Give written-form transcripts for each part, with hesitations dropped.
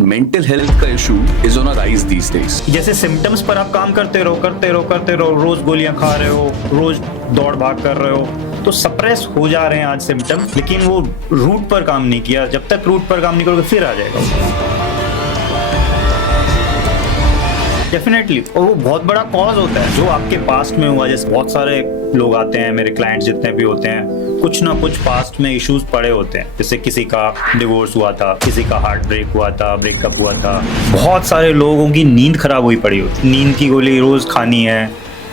Mental health का issue is on a rise these days. जैसे symptoms पर आप काम करते रहो, रोज गोलियां खा रहे हो, रोज दौड़ भाग कर रहे हो, तो सप्रेस हो जा रहे हैं आज सिम्टम्स, लेकिन वो रूट पर काम नहीं किया। जब तक रूट पर काम नहीं करोगे फिर आ जाएगा डेफिनेटली। और वो बहुत बड़ा कॉज होता है जो आपके पास्ट में हुआ। जैसे बहुत सारे लोग आते हैं, मेरे क्लाइंट्स जितने भी होते हैं, कुछ ना कुछ पास्ट में इश्यूज पड़े होते हैं। जैसे किसी का डिवोर्स हुआ था, किसी का हार्ट ब्रेक हुआ था, ब्रेकअप हुआ था। बहुत सारे लोगों की नींद खराब हुई पड़ी होती है, नींद की गोली रोज खानी है,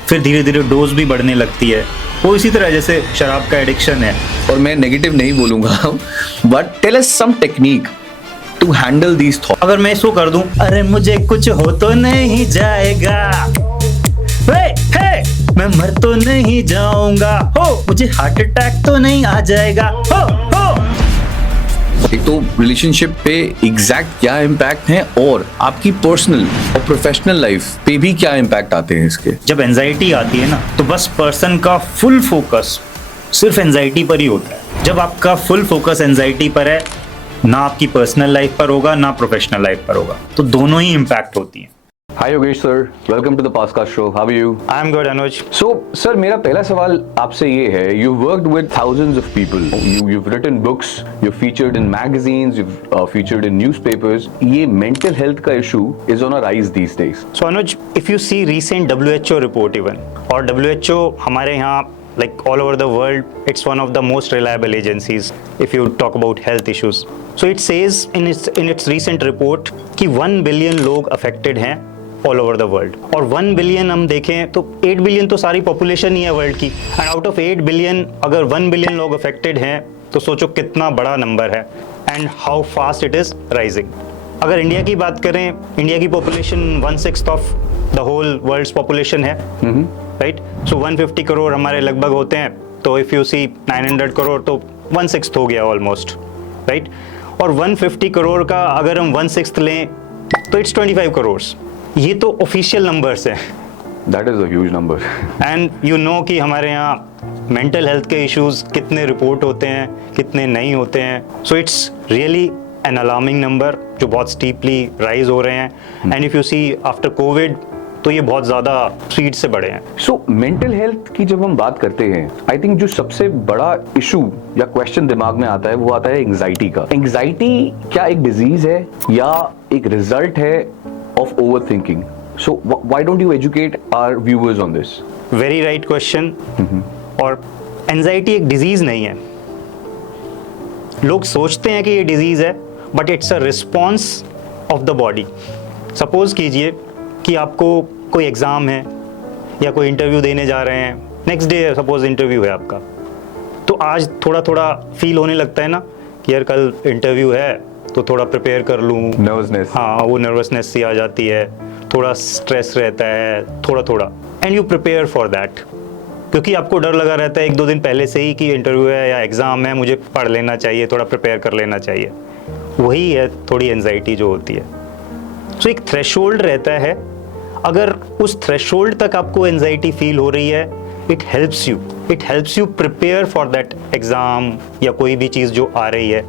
फिर धीरे धीरे डोज भी बढ़ने लगती है। वो इसी तरह जैसे शराब का एडिक्शन है। और मैं नेगेटिव नहीं बोलूंगा, but tell us some technique to handle these thoughts. अगर मैं इसको कर दूं, अरे मुझे कुछ हो तो नहीं जाएगा, मैं मर तो नहीं जाऊंगा, हो मुझे हार्ट अटैक तो नहीं आ जाएगा, हो। एक तो रिलेशनशिप पे एग्जैक्ट क्या इम्पैक्ट है और आपकी पर्सनल और प्रोफेशनल लाइफ पे भी क्या इम्पैक्ट आते हैं इसके। जब एंजाइटी आती है ना, तो बस पर्सन का फुल फोकस सिर्फ एंजाइटी पर ही होता है। जब आपका फुल फोकस एंजाइटी पर है, ना आपकी पर्सनल लाइफ पर होगा ना प्रोफेशनल लाइफ पर होगा, तो दोनों ही इम्पैक्ट होती हैं। Hi Yogesh sir, welcome to the podcast show. How are you? I am good Anuj. So sir, मेरा पहला सवाल आपसे ये है, you worked with thousands of people, you've written books, you've featured in magazines, you've featured in newspapers. ये mental health का issue is on a rise these days. So Anuj, if you see recent WHO report even, और WHO हमारे यहाँ like all over the world, it's one of the most reliable agencies if you talk about health issues. So it says in its recent report कि 1 billion लोग affected हैं all over the world. और 1 billion हम देखें तो 8 billion तो सारी population ही है वर्ल्ड की, and out of 8 billion अगर 1 billion लोग affected हैं तो सोचो कितना बड़ा नंबर है and how fast it is rising. अगर इंडिया की बात करें, इंडिया की population 1/6 of the whole world's population है, राइट। सो 150 करोड़ हमारे लगभग होते हैं, तो इफ यू सी 900 करोड़ तो 1/6 हो गया ऑलमोस्ट, राइट। और 150 करोड़ का अगर हम 1/6 लें तो इट्स 25 करोड़। ये तो ऑफिशियल नंबर्स हैं। That is a huge number. And you know कि हमारे यहाँ मेंटल हेल्थ के इश्यूज कितने रिपोर्ट होते हैं, कितने नहीं होते हैं। So it's really an alarming number जो बहुत स्टीपली राइज हो रहे हैं। And if you see after Covid तो ये बहुत ज़्यादा स्पीड से बढ़े हैं। सो मेंटल हेल्थ की जब हम बात करते हैं, आई थिंक जो सबसे बड़ा इशू या क्वेश्चन दिमाग में आता है वो आता है एंग्जाइटी का। एंग्जाइटी क्या एक डिजीज है या एक रिजल्ट है of over thinking? So why don't you educate our viewers on this? Very right question. और एंजाइटी एक डिजीज नहीं है। लोग सोचते हैं कि ये डिजीज है, but it's a response of the body. Suppose कीजिए कि आपको कोई एग्जाम है या कोई इंटरव्यू देने जा रहे हैं, नेक्स्ट डे सपोज इंटरव्यू है आपका, तो आज थोड़ा थोड़ा फील होने लगता है ना कि यार कल इंटरव्यू है तो थोड़ा प्रिपेयर कर लूँ। नर्वसनेस, हाँ, वो नर्वसनेस सी आ जाती है, थोड़ा स्ट्रेस रहता है थोड़ा थोड़ा, and you prepare for that, क्योंकि आपको डर लगा रहता है 1-2 दिन पहले से ही कि इंटरव्यू है या एग्ज़ाम है, मुझे पढ़ लेना चाहिए, थोड़ा प्रिपेयर कर लेना चाहिए। वही है थोड़ी एंजाइटी जो होती है। सो एक थ्रेशोल्ड रहता है, अगर उस थ्रेशोल्ड तक आपको एंजाइटी फील हो रही है, it helps you prepare for that exam या कोई भी चीज़ जो आ रही है,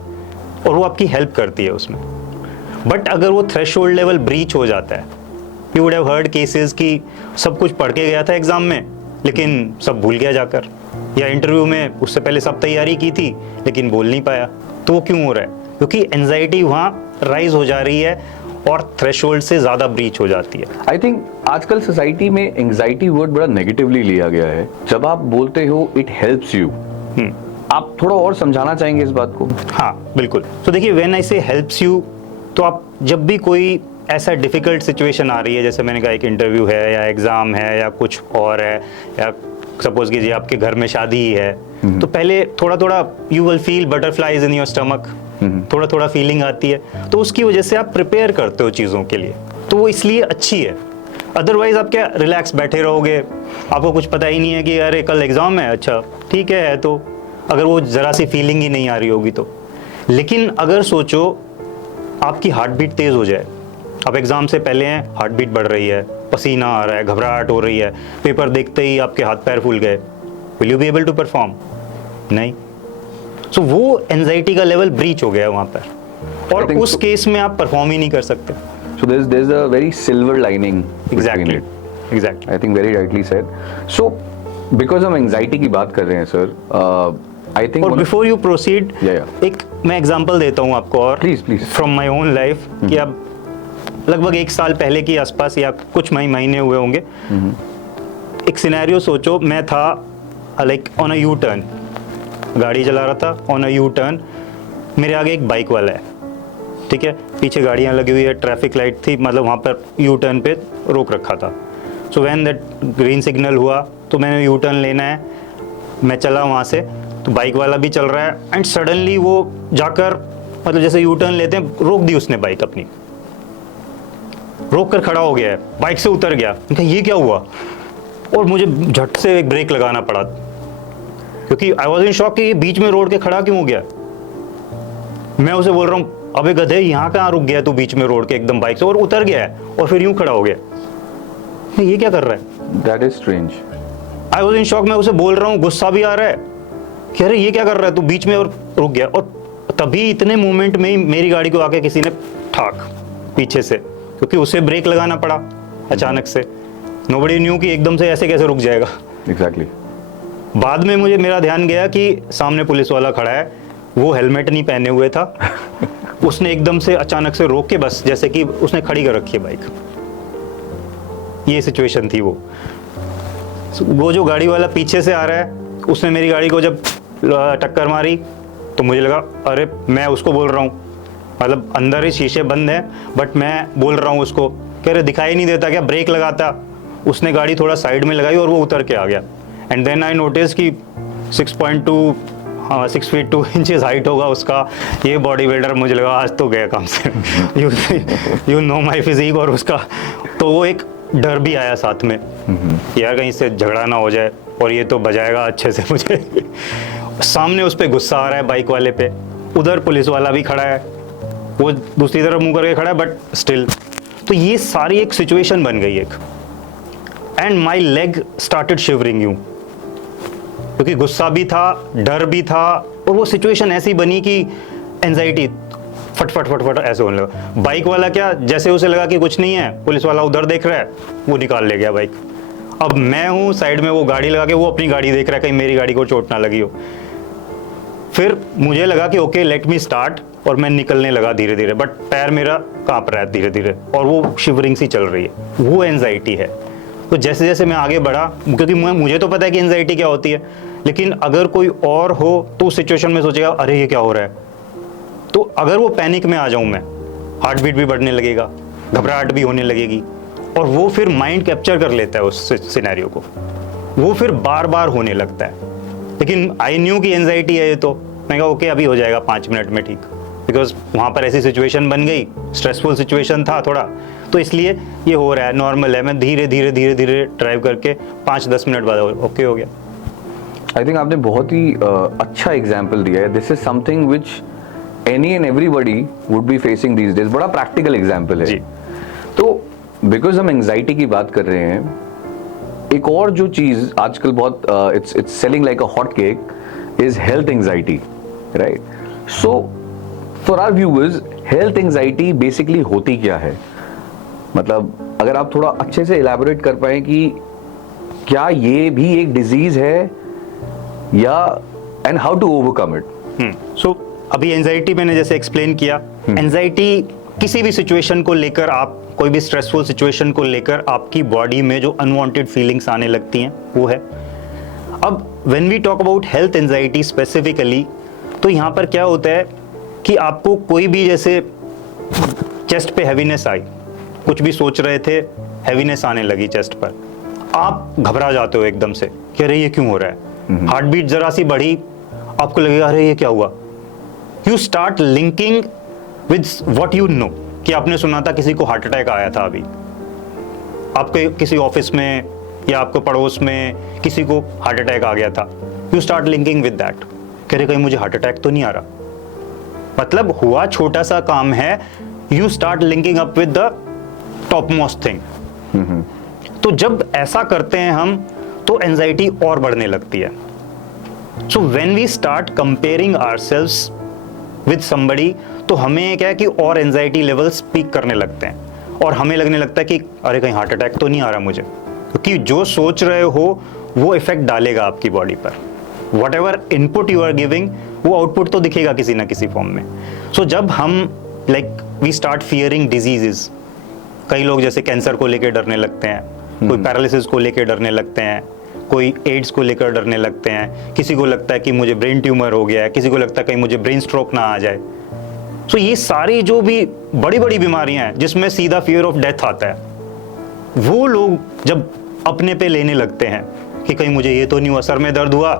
और वो आपकी हेल्प करती है उसमें। बट अगर वो थ्रेशोल्ड लेवल ब्रीच हो जाता है, you would have heard cases कि सब कुछ पढ़ के गया था एग्जाम में लेकिन सब भूल गया जाकर, या इंटरव्यू में उससे पहले सब तैयारी की थी लेकिन बोल नहीं पाया। तो वो क्यों हो रहा है? क्योंकि एंजाइटी वहाँ राइज हो जा रही है और थ्रेशोल्ड से ज़्यादा ब्रीच हो जाती है। आई थिंक आजकल सोसाइटी में एंग्जाइटी वर्ड बड़ा नेगेटिवली लिया गया है। जब आप बोलते हो इट हेल्प्स यू, आप थोड़ा और समझाना चाहेंगे इस बात को? हाँ बिल्कुल। तो देखिए, व्हेन आई से हेल्प्स यू, तो आप जब भी कोई ऐसा डिफ़िकल्ट सिचुएशन आ रही है, जैसे मैंने कहा एक इंटरव्यू है या एग्ज़ाम है या कुछ और है, या सपोज कीजिए आपके घर में शादी ही है, तो पहले थोड़ा थोड़ा you will feel butterflies in your stomach, थोड़ा थोड़ा फीलिंग आती है, तो उसकी वजह से आप प्रिपेयर करते हो चीज़ों के लिए, तो वो इसलिए अच्छी है। अदरवाइज आप क्या रिलैक्स बैठे रहोगे, आपको कुछ पता ही नहीं है कि अरे कल एग्ज़ाम है, अच्छा ठीक है, तो अगर वो ज़रा सी फीलिंग ही नहीं आ रही होगी तो। लेकिन अगर सोचो आपकी हार्ट बीट तेज़ हो जाए, अब एग्ज़ाम से पहले हैं, हार्ट बीट बढ़ रही है, पसीना आ रहा है, घबराहट हो रही है, पेपर देखते ही आपके हाथ पैर फूल गए, will you be able to perform? नहीं। सो वो एंजाइटी का लेवल ब्रीच हो गया वहाँ पर। और I think उस so. केस में आप परफॉर्म ही नहीं कर सकते। So there's a very silver lining between exactly it. Exactly. I think very rightly said. So because हम एंजाइटी की बात कर रहे हैं सर, आई थिंक और बिफोर यू प्रोसीड, Yeah. एक मैं एग्जांपल देता हूँ आपको और Please. From my own life कि अब लगभग 1 साल पहले के आसपास या कुछ महीने हुए होंगे। एक सिनेरियो सोचो, मैं था like on a U turn, गाड़ी चला रहा था ऑन अ यू टर्न, मेरे आगे एक बाइक वाला है, ठीक है, पीछे गाड़ियाँ लगी हुई है, ट्रैफिक लाइट थी, मतलब वहाँ पर यू टर्न पे रोक रखा था। So when that green signal हुआ तो मैंने यू टर्न लेना है, मैं चला वहाँ से, तो बाइक वाला भी चल रहा है एंड सडनली वो जाकर, मतलब जैसे यू टर्न लेते हैं, रोक दी उसने बाइक अपनी, रोक कर खड़ा हो गया है, बाइक से उतर गया। मैं कहा ये क्या हुआ, और मुझे झट से एक ब्रेक लगाना पड़ा क्योंकि आई वॉज इन शॉक कि ये बीच में रोड के खड़ा क्यों हो गया। मैं उसे बोल रहा हूँ अबे गधे यहाँ कहाँ रुक गया तू बीच में रोड के एकदम बाइक से, और उतर गया है और फिर यूं खड़ा हो गया। ये क्या कर रहा है? That is strange. I was in shock. मैं उसे बोल रहा हूँ, गुस्सा भी आ रहा है कि अरे ये क्या कर रहा है तू बीच में, और रुक गया। और तभी इतने मोमेंट में ही मेरी गाड़ी को आके किसी ने ठाक पीछे से, क्योंकि उसे ब्रेक लगाना पड़ा अचानक से। नोबडी न्यू कि एकदम से ऐसे कैसे रुक जाएगा। एग्जैक्टली। बाद में मेरा ध्यान गया कि सामने पुलिस वाला खड़ा है, वो हेलमेट नहीं पहने हुए था। उसने एकदम से अचानक से रोक के बस जैसे कि उसने खड़ी कर रखी है बाइक, ये सिचुएशन थी। वो जो गाड़ी वाला पीछे से आ रहा है, उसने मेरी गाड़ी को जब टक्कर मारी तो मुझे लगा अरे, मैं उसको बोल रहा हूँ, मतलब अंदर ही शीशे बंद है बट मैं बोल रहा हूँ उसको, कह रहे दिखाई नहीं देता क्या, ब्रेक लगाता। उसने गाड़ी थोड़ा साइड में लगाई और वो उतर के आ गया। एंड देन आई नोटिस कि 6 फीट 2 इंचेस हाइट होगा उसका, ये बॉडी बिल्डर। मुझे लगा आज तो गया काम से। You know my physique. और उसका तो वो एक डर भी आया साथ में, यार कहीं से झगड़ा ना हो जाए और ये तो बजाएगा अच्छे से मुझे। सामने उस पर गुस्सा आ रहा है बाइक वाले पे, उधर पुलिस वाला भी खड़ा है, वो दूसरी तरफ मुंह करके खड़ा है, बट स्टिल। तो ये सारी एक सिचुएशन बन गई एक, and my leg started shivering you, क्योंकि गुस्सा भी था, डर भी था, और वो सिचुएशन ऐसी बनी कि एंजाइटी फट फट फट फट ऐसे होने लगा। बाइक वाला क्या, जैसे उसे लगा कि कुछ नहीं है, पुलिस वाला उधर देख रहा है, वो निकाल ले गया बाइक। अब मैं हूँ साइड में, वो गाड़ी लगा के वो अपनी गाड़ी देख रहा है, कहीं मेरी गाड़ी को चोट ना लगी हो। फिर मुझे लगा कि ओके लेट मी स्टार्ट, और मैं निकलने लगा धीरे धीरे, बट पैर मेरा कांप रहा है धीरे धीरे, और वो शिवरिंग सी चल रही है, वो एंजाइटी है। तो जैसे जैसे मैं आगे बढ़ा, क्योंकि मुझे तो पता है कि एंजाइटी क्या होती है, लेकिन अगर कोई और हो तो उस सिचुएशन में सोचेगा अरे ये क्या हो रहा है। तो अगर वो पैनिक में आ जाऊं मैं, हार्ट बीट भी बढ़ने लगेगा, घबराहट भी होने लगेगी, और वो फिर माइंड कैप्चर कर लेता है उस सिनेरियो को, वो फिर बार बार होने लगता है। लेकिन आई न्यू कि एंजाइटी है ये, तो मैं कहा ओके अभी हो जाएगा 5 मिनट में ठीक, बिकॉज वहाँ पर ऐसी सिचुएशन बन गई, स्ट्रेसफुल सिचुएशन था थोड़ा, तो इसलिए ये हो रहा है, नॉर्मल है। मैं धीरे धीरे धीरे धीरे ड्राइव करके 5-10 मिनट बाद ओके हो गया। आई थिंक आपने बहुत ही अच्छा एग्जाम्पल दिया है। This is something which any and everybody would be facing these days. बड़ा प्रैक्टिकल एग्जाम्पल है जी। तो बिकॉज हम एंजाइटी की बात कर रहे हैं, एक और जो चीज आजकल बहुत it's selling like a hot cake is health anxiety, right? So for our viewers, health anxiety basically होती क्या है? मतलब अगर आप थोड़ा अच्छे से इलैबोरेट कर पाए कि क्या ये भी एक डिजीज है, या and how to overcome it. So अभी एंजाइटी मैंने जैसे एक्सप्लेन किया, एंजाइटी किसी भी सिचुएशन को लेकर, आप कोई भी स्ट्रेसफुल सिचुएशन को लेकर आपकी बॉडी में जो अनवांटेड फीलिंग्स आने लगती हैं वो है। अब when we talk about health anxiety specifically, तो यहाँ पर क्या होता है कि आपको कोई भी, जैसे चेस्ट पे हैवीनेस आई, कुछ भी सोच रहे थे, हैवीनेस आने लगी चेस्ट पर, आप घबरा जाते हो एकदम से कि अरे ये क्यों हो रहा है। हार्ट बीट जरा सी बढ़ी, आपको लगेगा अरे ये क्या हुआ। You start linking with what you know, कि आपने सुना था किसी को हार्ट अटैक आया था अभी, आपके किसी ऑफिस में या आपको पड़ोस में किसी को हार्ट अटैक आ गया था। You start linking with that, कह रहे कहीं मुझे हार्ट अटैक तो नहीं आ रहा, मतलब हुआ छोटा सा काम है। You start linking up with the top most thing. तो जब ऐसा करते हैं हम, तो एंजाइटी और बढ़ने लगती है। So when we start comparing ourselves with somebody, तो हमें क्या है कि और एंजाइटी लेवल्स पीक करने लगते हैं और हमें लगने लगता है कि अरे कहीं हार्ट अटैक तो नहीं आ रहा मुझे, क्योंकि जो सोच रहे हो वो इफेक्ट डालेगा आपकी बॉडी पर। Whatever input you are giving वो आउटपुट तो दिखेगा किसी ना किसी फॉर्म में। सो जब हम वी स्टार्ट फियरिंग डिजीजेस, कई लोग जैसे कैंसर को लेकर डरने लगते हैं, कोई पैरालिसिस को लेकर डरने लगते हैं, कोई एड्स को लेकर डरने लगते हैं, किसी को लगता है कि मुझे ब्रेन ट्यूमर हो गया है, किसी को लगता है कहीं मुझे ब्रेन स्ट्रोक ना आ जाए। सो ये सारी जो भी बड़ी बड़ी बीमारियां हैं जिसमें सीधा फियर ऑफ डेथ आता है, वो लोग जब अपने पे लेने लगते हैं कि कहीं मुझे ये तो नहीं हुआ, सर में दर्द हुआ,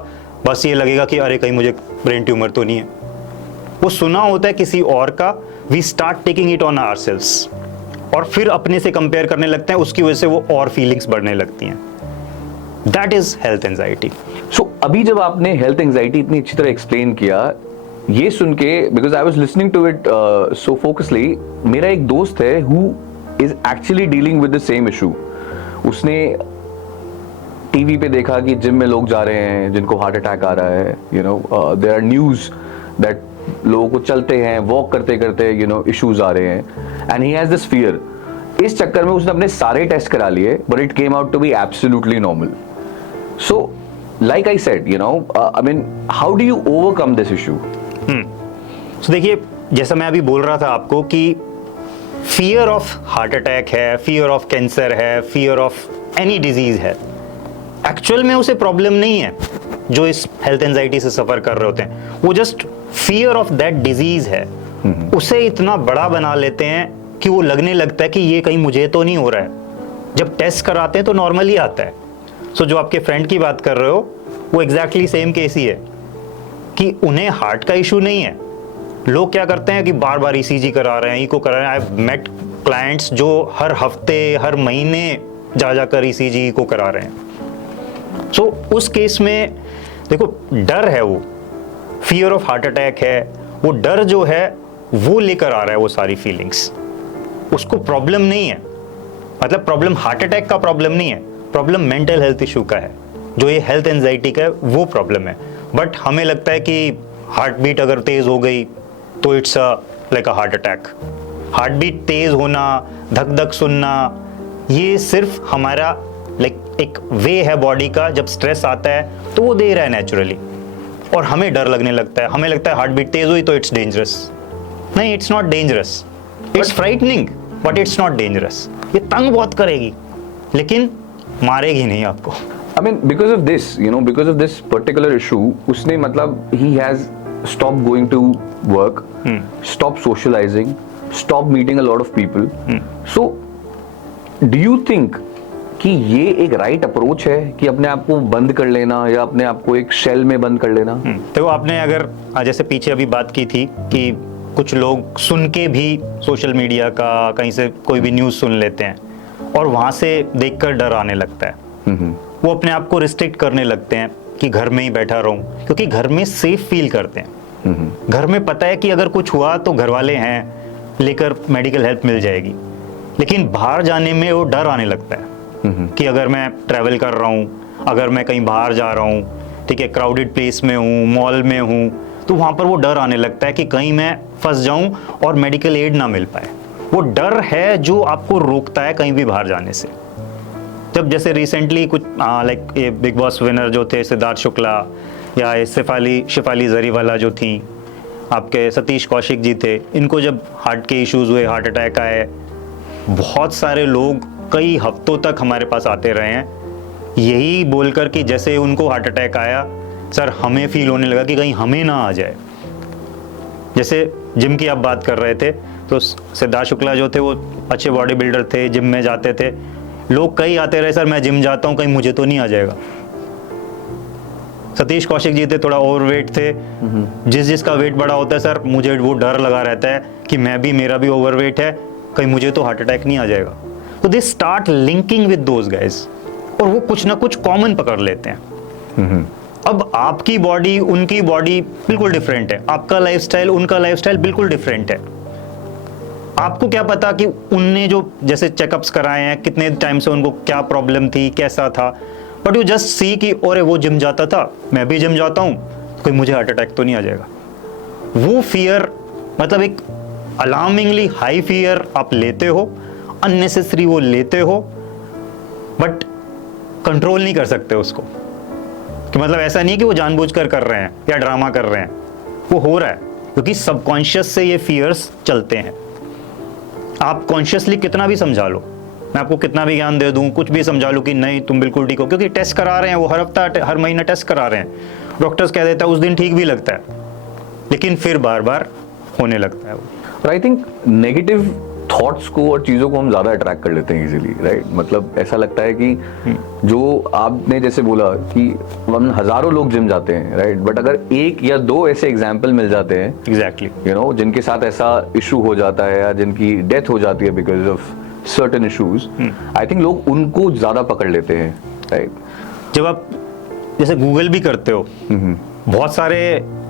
बस ये लगेगा कि अरे कहीं मुझे ब्रेन ट्यूमर तो नहीं है। वो सुना होता है किसी और का, we start taking it on ourselves और फिर अपने से कंपेयर करने लगते हैं, उसकी वजह से वो और फीलिंग्स बढ़ने लगती हैं। That is health anxiety. So अभी जब आपने हेल्थ एंजाइटी इतनी अच्छी तरह एक्सप्लेन किया, ये सुन के, because I was listening to it so focusly, मेरा एक दोस्त है who is actually dealing with the same issue. उसने टीवी पे देखा कि जिम में लोग जा रहे हैं जिनको हार्ट अटैक आ रहा है, you know there are news that लोगों को चलते हैं वॉक करते करते यू नो इश्यूज आ रहे हैं, and he has this fear. इस चक्कर में उसने अपने सारे टेस्ट करा लिए, but it came out to be absolutely normal. So like I said, you know, I mean, how do you overcome this issue? So देखिए, जैसा मैं अभी बोल रहा था आपको कि फियर ऑफ हार्ट अटैक है, फियर ऑफ कैंसर है, फियर ऑफ एनी डिजीज है, एक्चुअल में उसे प्रॉब्लम नहीं है जो इस हेल्थ एंजाइटी से सफर कर रहे होते हैं, वो just fear of that disease है। उसे इतना बड़ा बना लेते हैं कि वो लगने लगता है कि ये कहीं मुझे तो नहीं हो रहा है। जब टेस्ट कराते हैं तो नॉर्मली आता है। सो जो आपके फ्रेंड की बात कर रहे हो वो एग्जैक्टली सेम केस ही है कि उन्हें हार्ट का इशू नहीं है। लोग क्या करते हैं कि बार बार ईसीजी करा रहे हैं, ईको करा रहे हैं। आई मेट क्लाइंट्स जो हर हफ्ते हर महीने जा जाकर ईसीजी ईको करा रहे हैं। सो उस केस में देखो, डर है, वो फियर ऑफ हार्ट अटैक है, वो डर जो है वो लेकर आ रहा है वो सारी फीलिंग्स। उसको प्रॉब्लम नहीं है, मतलब प्रॉब्लम हार्ट अटैक का प्रॉब्लम नहीं है, प्रॉब्लम मेंटल हेल्थ इशू का है। जो ये हेल्थ एंजाइटी का है वो प्रॉब्लम है। बट हमें लगता है कि हार्ट बीट अगर तेज हो गई तो it's like a heart attack. Heart beat तेज होना, धक धक सुनना, ये सिर्फ हमारा एक वे है बॉडी का, जब स्ट्रेस आता है तो वो दे रहा है नेचुरली, और हमें डर लगने लगता है। हमें लगता है हार्ट बीट तेज हुई तो इट्स डेंजरस। नहीं, it's not dangerous, it's frightening but it's not dangerous. ये तंग बहुत करेगी लेकिन मारेगी नहीं आपको। I mean, because of this, you know, because of this particular issue, उसने मतलब he has stopped going to work, stopped socializing, stopped meeting a lot of people. So, do you think कि ये एक राइट अप्रोच है कि अपने आप को बंद कर लेना या अपने आप को एक शेल में बंद कर लेना? तो आपने अगर जैसे पीछे अभी बात की थी कि कुछ लोग सुन के भी सोशल मीडिया का कहीं से कोई भी न्यूज़ सुन लेते हैं और वहाँ से देखकर डर आने लगता है। वो अपने आप को रिस्ट्रिक्ट करने लगते हैं कि घर में ही बैठा रहूं, क्योंकि घर में सेफ फील करते हैं। घर में पता है कि अगर कुछ हुआ तो घर वाले हैं, लेकर मेडिकल हेल्प मिल जाएगी। लेकिन बाहर जाने में वो डर आने लगता है कि अगर मैं ट्रैवल कर रहा हूँ, अगर मैं कहीं बाहर जा रहा हूँ, ठीक है, क्राउडेड प्लेस में हूँ, मॉल में हूँ, तो वहाँ पर वो डर आने लगता है कि कहीं मैं फंस जाऊँ और मेडिकल एड ना मिल पाए। वो डर है जो आपको रोकता है कहीं भी बाहर जाने से। जब जैसे रिसेंटली कुछ ये बिग बॉस विनर जो थे सिद्धार्थ शुक्ला, या ये शिफाली जरीवाला जो थी, आपके सतीश कौशिक जी थे, इनको जब हार्ट के इश्यूज हुए, हार्ट अटैक आए, बहुत सारे लोग कई हफ्तों तक हमारे पास आते रहे हैं यही बोलकर कि जैसे उनको हार्ट अटैक आया, सर हमें फील होने लगा कि कहीं हमें ना आ जाए। जैसे जिम की आप बात कर रहे थे, तो सिद्धार्थ शुक्ला जो थे वो अच्छे बॉडी बिल्डर थे, जिम में जाते थे। लोग कई आते रहे, सर मैं जिम जाता हूँ कहीं मुझे तो नहीं आ जाएगा। सतीश कौशिक जी थे, थोड़ा ओवरवेट थे, जिसका वेट बड़ा होता है, सर मुझे वो डर लगा रहता है कि मेरा भी ओवरवेट है, कहीं मुझे तो हार्ट अटैक नहीं आ जाएगा। तो they start linking with those guys, और वो कुछ ना कुछ कॉमन पकड़ लेते हैं। अब आपकी बॉडी उनकी बॉडी बिल्कुल डिफरेंट है, आपका लाइफस्टाइल उनका लाइफस्टाइल बिल्कुल डिफरेंट है। आपको क्या पता कि उनने जो जैसे चेकअप्स कराए हैं, कितने टाइम से उनको क्या प्रॉब्लम थी, कैसा था, बट यू जस्ट सी कि अरे वो जिम जाता था, मैं भी जिम जाता हूँ, कोई मुझे हार्ट अटैक तो नहीं आ जाएगा। वो फियर मतलब एक अलार्मिंगली हाई फियर आप लेते हो, अननेसेसरी वो लेते हो, बट कंट्रोल नहीं कर सकते उसको। कि मतलब ऐसा नहीं है कि वो जानबूझकर कर रहे हैं या ड्रामा कर रहे हैं, वो हो रहा है क्योंकि सबकॉन्शियस से ये फियर्स चलते हैं। आप कॉन्शियसली कितना भी समझा लो, मैं आपको कितना भी ज्ञान दे दूं, कुछ भी समझा लूं कि नहीं तुम बिल्कुल ठीक हो, क्योंकि टेस्ट करा रहे हैं वो, हर हफ्ता हर महीना टेस्ट करा रहे हैं, डॉक्टर्स कह देता है उस दिन ठीक भी लगता है, लेकिन फिर बार बार होने लगता है वो। और आई थिंक नेगेटिव थॉट्स को और चीज़ों को हम ज़्यादा अट्रैक्ट कर लेते हैं इजीली, राइट? मतलब ऐसा लगता है कि जो आपने जैसे बोला कि हम हज़ारों लोग जिम जाते हैं, राइट? बट अगर एक या दो ऐसे एग्जाम्पल मिल जाते हैं एग्जैक्टली, यू नो, जिनके साथ ऐसा इशू हो जाता है या जिनकी डेथ हो जाती है because of certain issues, I think लोग उनको ज़्यादा पकड़ लेते हैं, राइट? जब आप जैसे गूगल भी करते हो, बहुत सारे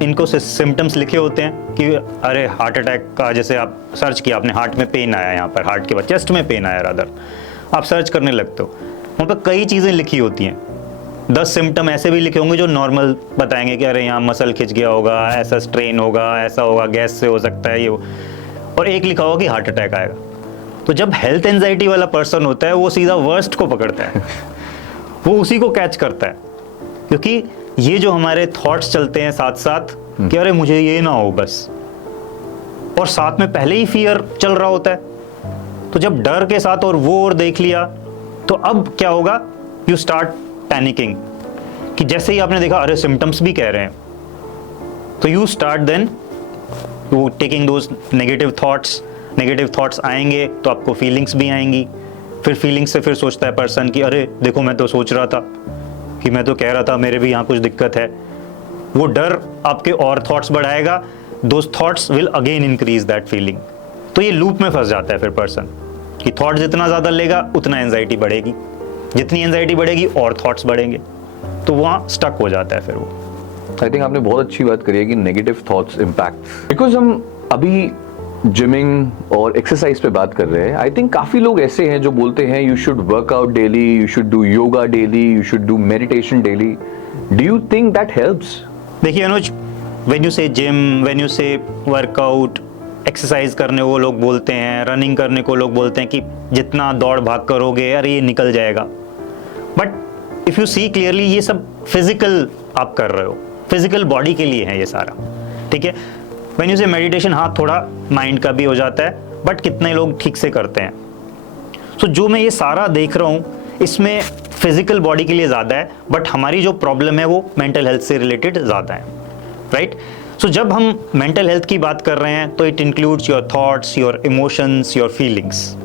इनको सिम्टम्स लिखे होते हैं कि अरे हार्ट अटैक का, जैसे आप सर्च किया आपने, हार्ट में पेन आया, यहाँ पर हार्ट के बाद चेस्ट में पेन आया रादर, आप सर्च करने लगते हो, वहाँ पर कई चीज़ें लिखी होती हैं। 10 सिम्टम ऐसे भी लिखे होंगे जो नॉर्मल बताएंगे कि अरे यहाँ मसल खिंच गया होगा, ऐसा स्ट्रेन होगा, ऐसा होगा, गैस से हो सकता है ये, और एक लिखा होगा कि हार्ट अटैक आएगा। तो जब हेल्थ एंजाइटी वाला पर्सन होता है वो सीधा वर्स्ट को पकड़ता है वो उसी को कैच करता है, क्योंकि ये जो हमारे थॉट्स चलते हैं साथ साथ कि अरे मुझे ये ना हो बस, और साथ में पहले ही फियर चल रहा होता है, तो जब डर के साथ और वो और देख लिया तो अब क्या होगा, यू स्टार्ट पैनिकिंग, कि जैसे ही आपने देखा अरे सिम्टम्स भी कह रहे हैं, तो you start then you taking those negative thoughts आएंगे तो आपको फीलिंग्स भी आएंगी, फिर फीलिंग्स से फिर सोचता है पर्सन कि अरे देखो मैं तो सोच रहा था कि मैं तो कह रहा था मेरे भी यहाँ कुछ दिक्कत है, वो डर आपके और थॉट्स बढ़ाएगा, those thoughts will again increase that feeling. तो ये लूप में फंस जाता है फिर पर्सन कि थॉट जितना ज़्यादा लेगा उतना एंजाइटी बढ़ेगी, जितनी एंजाइटी बढ़ेगी और थॉट्स बढ़ेंगे, तो वहाँ स्टक हो जाता है फिर वो। आई थिंक आपने बहुत अच्छी बात करी है कि नेगेटिव थॉट्स इम्पैक्ट, बिकॉज हम अभी जिमिंग और एक्सरसाइज पे बात कर रहे हैं। आई थिंक काफी लोग ऐसे हैं जो बोलते हैं you should work out daily, you should do yoga daily, you should do meditation daily. Do you think that helps? देखिए अनुज, व्हेन यू से जिम, व्हेन यू से वर्कआउट, एक्सरसाइज करने वो लोग बोलते हैं, रनिंग करने को लोग बोलते हैं कि जितना दौड़ भाग करोगे अरे ये निकल जाएगा, but if you see clearly ये सब फिजिकल आप कर रहे हो, फिजिकल बॉडी के लिए है ये सारा, ठीक है। व्हेन यू से मेडिटेशन, हाँ थोड़ा माइंड का भी हो जाता है, बट कितने लोग ठीक से करते हैं। सो जो मैं ये सारा देख रहा हूँ इसमें फिजिकल बॉडी के लिए ज़्यादा है, बट हमारी जो प्रॉब्लम है वो मेंटल हेल्थ से रिलेटेड ज़्यादा है, राइट। सो जब हम मेंटल हेल्थ की बात कर रहे हैं तो it includes your thoughts, your emotions, your feelings,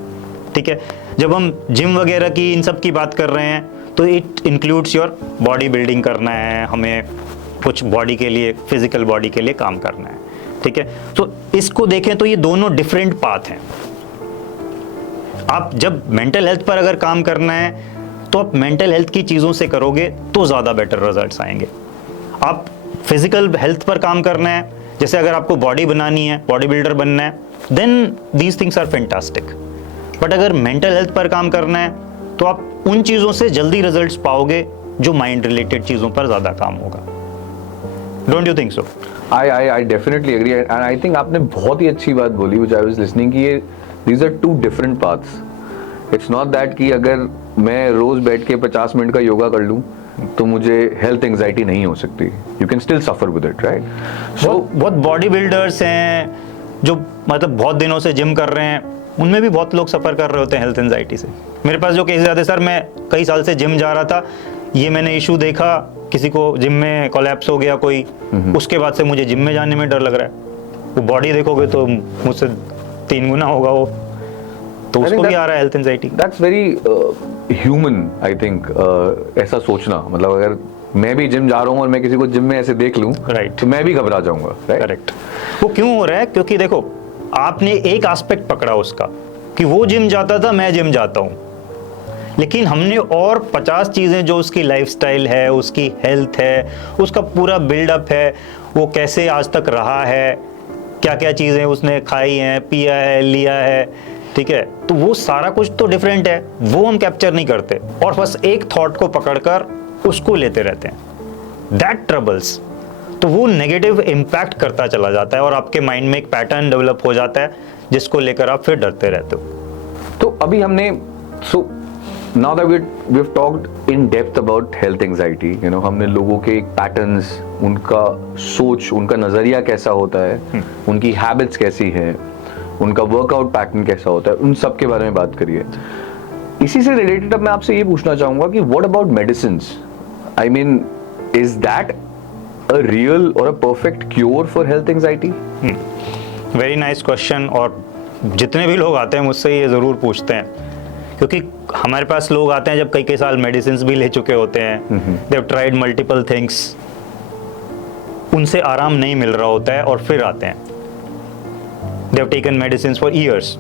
ठीक है। जब हम जिम वगैरह की इन सब की बात कर रहे हैं तो it includes your body building करना है, हमें कुछ बॉडी के लिए, फिजिकल बॉडी के लिए काम करना है, ठीक है। तो इसको देखें तो ये दोनों डिफरेंट पाथ हैं। आप जब मेंटल हेल्थ पर अगर काम करना है तो आप मेंटल हेल्थ की चीज़ों से करोगे तो ज़्यादा बेटर रिजल्ट्स आएंगे। आप फिजिकल हेल्थ पर काम करना है, जैसे अगर आपको बॉडी बनानी है, बॉडी बिल्डर बनना है, then these things are fantastic. But अगर मेंटल हेल्थ पर काम करना है तो आप उन चीज़ों से जल्दी रिजल्ट्स पाओगे जो माइंड रिलेटेड चीज़ों पर ज़्यादा काम होगा। Don't you think so? I definitely agree, and I think आपने बहुत ही अच्छी बात बोली which I was listening कि ये these are two different paths. It's not that कि अगर मैं रोज बैठ के 50 मिनट का योगा कर लूँ तो मुझे हेल्थ एंजाइटी नहीं हो सकती। You can still suffer with it, right? So बहुत बॉडी बिल्डर्स हैं जो मतलब बहुत दिनों से जिम कर रहे हैं, उनमें भी बहुत लोग सफ़र कर रहे होते हैं हेल्थ एंजाइटी से। मेरे पास जो केसेस आते हैं, सर मैं कई साल से जिम जा रहा था, ये मैंने इशू देखा, किसी को जिम में कोलैप्स हो गया कोई, उसके बाद से मुझे जिम में जाने में डर लग रहा है। वो बॉडी देखोगे तो मुझसे 3 गुना होगा वो, तो उसको भी आ रहा है health anxiety. That's very human I think, ऐसा सोचना। मतलब अगर मैं भी जिम जा रहा हूँ और मैं किसी को जिम में ऐसे देख लूँ, राइट, तो मैं भी घबरा जाऊंगा, करेक्ट। वो क्यों हो रहा है? क्योंकि देखो आपने एक एस्पेक्ट पकड़ा उसका कि वो जिम जाता था, मैं जिम जाता हूँ, लेकिन हमने और 50 चीज़ें जो उसकी लाइफस्टाइल है, उसकी हेल्थ है, उसका पूरा बिल्डअप है, वो कैसे आज तक रहा है, क्या क्या चीज़ें उसने खाई हैं, पिया है, लिया है, ठीक है, तो वो सारा कुछ तो डिफरेंट है, वो हम कैप्चर नहीं करते और बस एक थॉट को पकड़कर उसको लेते रहते हैं। दैट ट्रबल्स, तो वो नेगेटिव इम्पैक्ट करता चला जाता है और आपके माइंड में एक पैटर्न डेवलप हो जाता है जिसको लेकर आप फिर डरते रहते हो। तो अभी हमने now that we have talked in depth about health anxiety, you know, हमने लोगों के पैटर्न्स, उनका सोच, उनका नजरिया कैसा होता है, उनकी हैबिट्स कैसी हैं, उनका वर्कआउट पैटर्न कैसा होता है, उन सब के बारे में बात करिए। इसी से रिलेटेड अब मैं आपसे ये पूछना चाहूंगा कि what about medicines? I mean, is that a real और a perfect cure for health anxiety? Very nice question. और जितने भी लोग आते हैं मुझसे ये ज़रूर पूछते हैं, क्योंकि हमारे पास लोग आते हैं जब कई साल मेडिसिन भी ले चुके होते हैं, they have tried multiple things, उनसे आराम नहीं मिल रहा होता है और फिर आते हैं। They have taken medicine for years,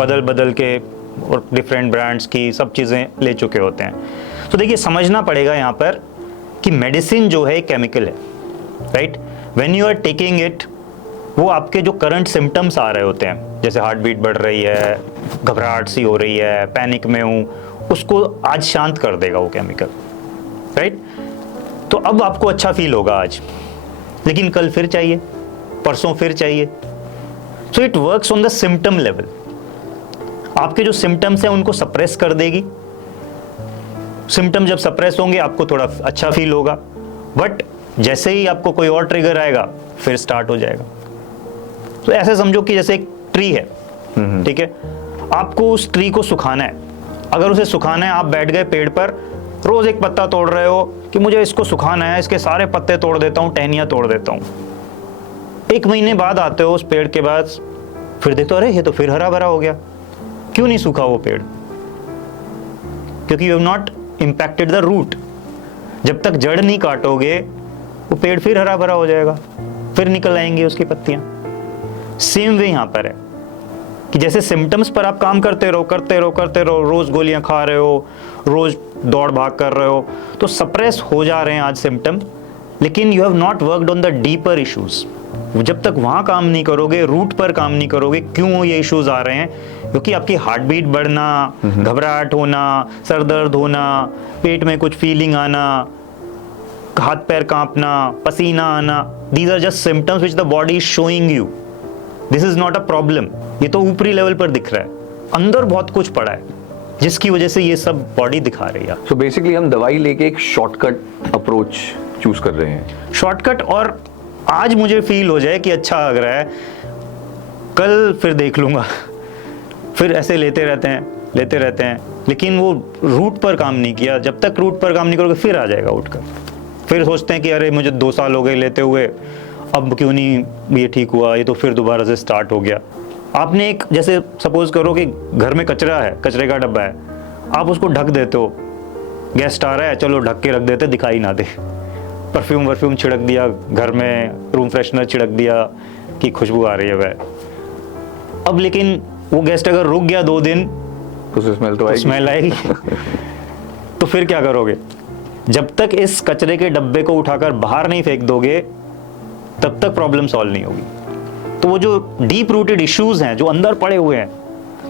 बदल के और डिफरेंट ब्रांड्स की सब चीज़ें ले चुके होते हैं। तो देखिए, समझना पड़ेगा यहाँ पर कि मेडिसिन जो है केमिकल है, right? When you are taking it, वो आपके जो करंट सिम्टम्स आ रहे होते हैं, जैसे हार्ट बीट बढ़ रही है, घबराहट सी हो रही है, पैनिक में हूँ, उसको आज शांत कर देगा वो केमिकल, राइट? तो अब आपको अच्छा फील होगा आज, लेकिन कल फिर चाहिए, परसों फिर चाहिए। So it works on the symptom level. आपके जो सिम्टम्स हैं उनको सप्रेस कर देगी। सिम्टम जब सप्रेस होंगे आपको थोड़ा अच्छा फील होगा, बट जैसे ही आपको कोई और ट्रिगर आएगा फिर स्टार्ट हो जाएगा। तो ऐसे समझो कि जैसे एक ट्री है, ठीक है, आपको उस ट्री को सुखाना है। अगर उसे सुखाना है, आप बैठ गए पेड़ पर, रोज एक पत्ता तोड़ रहे हो कि मुझे इसको सुखाना है, इसके सारे पत्ते तोड़ देता हूँ, टहनियाँ तोड़ देता हूँ। एक महीने बाद आते हो उस पेड़ के बाद, फिर देखते हो अरे ये तो फिर हरा भरा हो गया। क्यों नहीं सूखा वो पेड़? क्योंकि you have not impacted the root. जब तक जड़ नहीं काटोगे वो पेड़ फिर हरा भरा हो जाएगा, फिर निकल आएंगी उसकी पत्तियां। सेम वे यहां पर है कि जैसे सिम्टम्स पर आप काम करते रहो, रोज गोलियां खा रहे हो, रोज दौड़ भाग कर रहे हो, तो सप्रेस हो जा रहे हैं आज सिम्टम, लेकिन you have not worked on the deeper issues. जब तक वहां काम नहीं करोगे, रूट पर काम नहीं करोगे, क्यों ये इश्यूज आ रहे हैं? क्योंकि आपकी हार्ट बीट बढ़ना, घबराहट होना, सर दर्द होना, पेट में कुछ फीलिंग आना, हाथ पैर कांपना, पसीना आना, these are just symptoms which the body is showing you. This is not a problem. ये तो ऊपरी लेवल पर दिख रहा है, अंदर बहुत कुछ पड़ा है जिसकी वजह से ये सब बॉडी दिखा रही है। सो बेसिकली हम दवाई लेके एक शॉर्टकट अप्रोच चूज कर रहे हैं। शॉर्टकट, और आज मुझे फील हो जाए कि अच्छा लग रहा है, कल फिर देख लूंगा, फिर ऐसे लेते रहते हैं, लेकिन वो रूट पर काम नहीं किया। जब तक रूट पर काम नहीं करोगे फिर आ जाएगा उठकर। फिर सोचते हैं कि अरे मुझे 2 साल हो गए लेते हुए, अब क्यों नहीं ये ठीक हुआ, ये तो फिर दोबारा से स्टार्ट हो गया। आपने एक, जैसे सपोज करो कि घर में कचरा है, कचरे का डब्बा है, आप उसको ढक देते हो, गेस्ट आ रहा है चलो ढक के रख देते, दिखाई ना दे, परफ्यूम छिड़क दिया घर में, रूम फ्रेशनर छिड़क दिया कि खुशबू आ रही है वह। अब लेकिन वो गेस्ट अगर रुक गया 2 दिन तो स्मेल आएगी तो फिर क्या करोगे? जब तक इस कचरे के डब्बे को उठाकर बाहर नहीं फेंक दोगे तब तक प्रॉब्लम सॉल्व नहीं होगी। तो वो जो डीप रूटेड इश्यूज हैं, जो अंदर पड़े हुए हैं,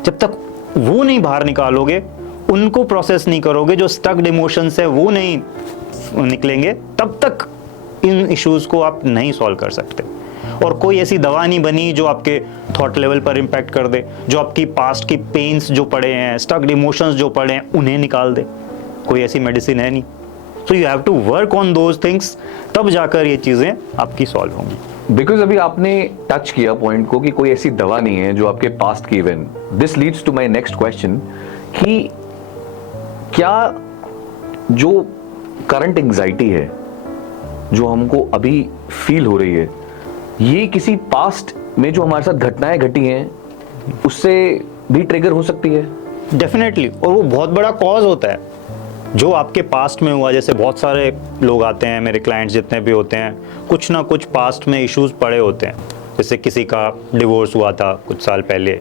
जब तक वो नहीं बाहर निकालोगे, उनको प्रोसेस नहीं करोगे, जो स्टक्ड इमोशंस है वो नहीं निकलेंगे, तब तक इन इश्यूज को आप नहीं सॉल्व कर सकते। और कोई ऐसी दवा नहीं बनी जो आपके थॉट लेवल पर इम्पैक्ट कर दे, जो आपकी पास्ट की पेन्स जो पड़े हैं, स्टक्ड इमोशंस जो पड़े हैं, उन्हें निकाल दे। कोई ऐसी मेडिसिन है नहीं। So you have to work on those things, तब जाकर ये चीजें आपकी सॉल्व होंगी। बिकॉज अभी आपने टच किया पॉइंट को कि कोई ऐसी दवा नहीं है जो आपके पास्ट की event. This leads to my next question कि क्या जो करंट एंजाइटी है जो हमको अभी फील हो रही है, ये किसी पास्ट में जो हमारे साथ घटनाएं घटी हैं उससे भी ट्रिगर हो सकती है? डेफिनेटली, और वो बहुत बड़ा कॉज होता है जो आपके पास्ट में हुआ। जैसे बहुत सारे लोग आते हैं, मेरे क्लाइंट्स जितने भी होते हैं, कुछ ना कुछ पास्ट में इश्यूज पड़े होते हैं। जैसे किसी का डिवोर्स हुआ था कुछ साल पहले,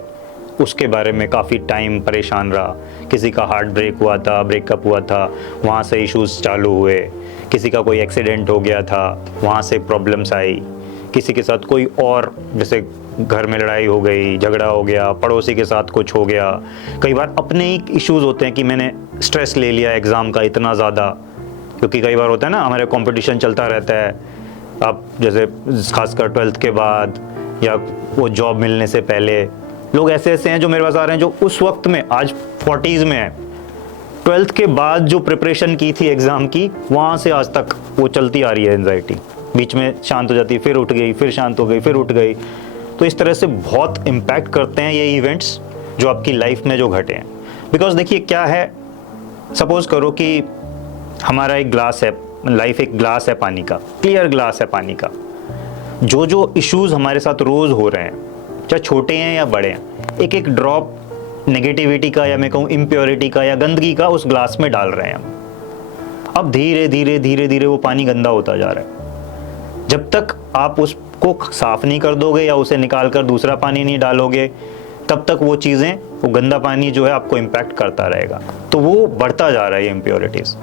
उसके बारे में काफ़ी टाइम परेशान रहा। किसी का हार्ट ब्रेक हुआ था, ब्रेकअप हुआ था, वहाँ से इश्यूज चालू हुए। किसी का कोई एक्सीडेंट हो गया था, वहाँ से प्रॉब्लम्स आई। किसी के साथ कोई और, जैसे घर में लड़ाई हो गई, झगड़ा हो गया, पड़ोसी के साथ कुछ हो गया। कई बार अपने ही इश्यूज होते हैं कि मैंने स्ट्रेस ले लिया एग्ज़ाम का इतना ज़्यादा, क्योंकि कई बार होता है ना, हमारे कंपटीशन चलता रहता है। आप जैसे खासकर 12th के बाद या वो जॉब मिलने से पहले, लोग ऐसे ऐसे हैं जो मेरे पास आ रहे हैं जो उस वक्त में आज 40s में है, 12th के बाद जो प्रिपरेशन की थी एग्ज़ाम की, वहाँ से आज तक वो चलती आ रही है एंजाइटी। बीच में शांत हो जाती है, फिर उठ गई, फिर शांत हो गई, फिर उठ गई। तो इस तरह से बहुत इम्पैक्ट करते हैं ये इवेंट्स जो आपकी लाइफ में जो घटे हैं। बिकॉज देखिए क्या है, सपोज करो कि हमारा एक ग्लास है, लाइफ एक ग्लास है पानी का, क्लियर ग्लास है पानी का। जो जो इश्यूज हमारे साथ रोज हो रहे हैं, चाहे छोटे हैं या बड़े हैं, एक एक ड्रॉप नेगेटिविटी का या मैं कहूँ इम्प्योरिटी का या गंदगी का उस ग्लास में डाल रहे हैं हम। अब धीरे धीरे धीरे धीरे वो पानी गंदा होता जा रहा है। जब तक आप उसको साफ नहीं कर दोगे या उसे निकाल कर दूसरा पानी नहीं डालोगे, तब तक वो चीज़ें, वो गंदा पानी जो है आपको इम्पैक्ट करता रहेगा। तो वो बढ़ता जा रहा है ये इम्प्योरिटीज़।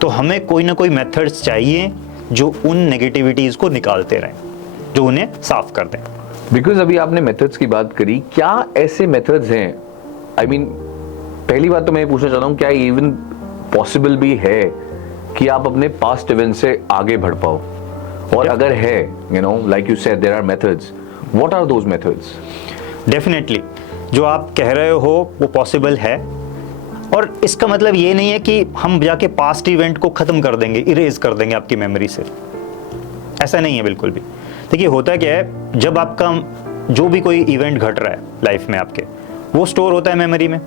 तो हमें कोई ना कोई मेथड्स चाहिए जो उन नेगेटिविटीज़ को निकालते रहें, जो उन्हें साफ कर दें। बिकॉज अभी आपने मेथड्स की बात करी, क्या ऐसे मेथड्स हैं, आई मीन पहली बात तो मैं ये पूछना चाहता हूँ, क्या इवन पॉसिबल भी है कि आप अपने पास्ट इवेंट से आगे बढ़ पाओ? और अगर है, you know like you said there are methods, what are those methods? Definitely जो आप कह रहे हो वो पॉसिबल है, और इसका मतलब ये नहीं है कि हम जाके पास्ट इवेंट को ख़त्म कर देंगे, इरेज कर देंगे आपकी मेमोरी से। ऐसा नहीं है बिल्कुल भी। देखिए होता क्या है, जब आपका जो भी कोई इवेंट घट रहा है लाइफ में आपके, वो स्टोर होता है मेमोरी में।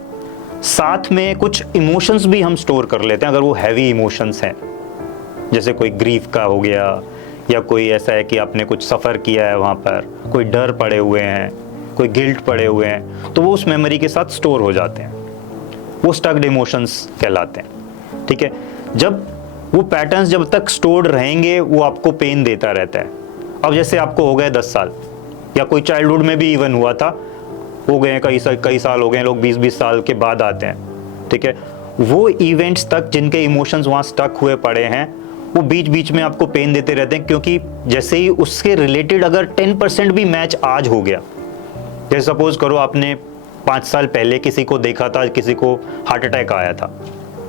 साथ में कुछ इमोशंस भी हम स्टोर कर लेते हैं, अगर वो हैवी इमोशंस हैं, जैसे कोई ग्रीफ का हो गया, या कोई ऐसा है कि आपने कुछ सफ़र किया है, वहाँ पर कोई डर पड़े हुए हैं, कोई गिल्ट पड़े हुए हैं, तो वो उस मेमोरी के साथ स्टोर हो जाते हैं। वो स्टक्ड इमोशंस कहलाते हैं। ठीक है, जब वो पैटर्न्स जब तक स्टोर्ड रहेंगे वो आपको पेन देता रहता है। अब जैसे आपको हो गए 10 साल, या कोई चाइल्डहुड में भी इवन हुआ था, हो गए कई साल हो गए, लोग 20-20 साल के बाद आते हैं। ठीक है, वो इवेंट्स तक जिनके इमोशंस वहाँ स्टक हुए पड़े हैं, वो बीच बीच में आपको पेन देते रहते हैं, क्योंकि जैसे ही उसके रिलेटेड अगर 10% भी मैच आज हो गया, जैसे सपोज करो आपने 5 साल पहले किसी को देखा था, किसी को हार्ट अटैक आया था,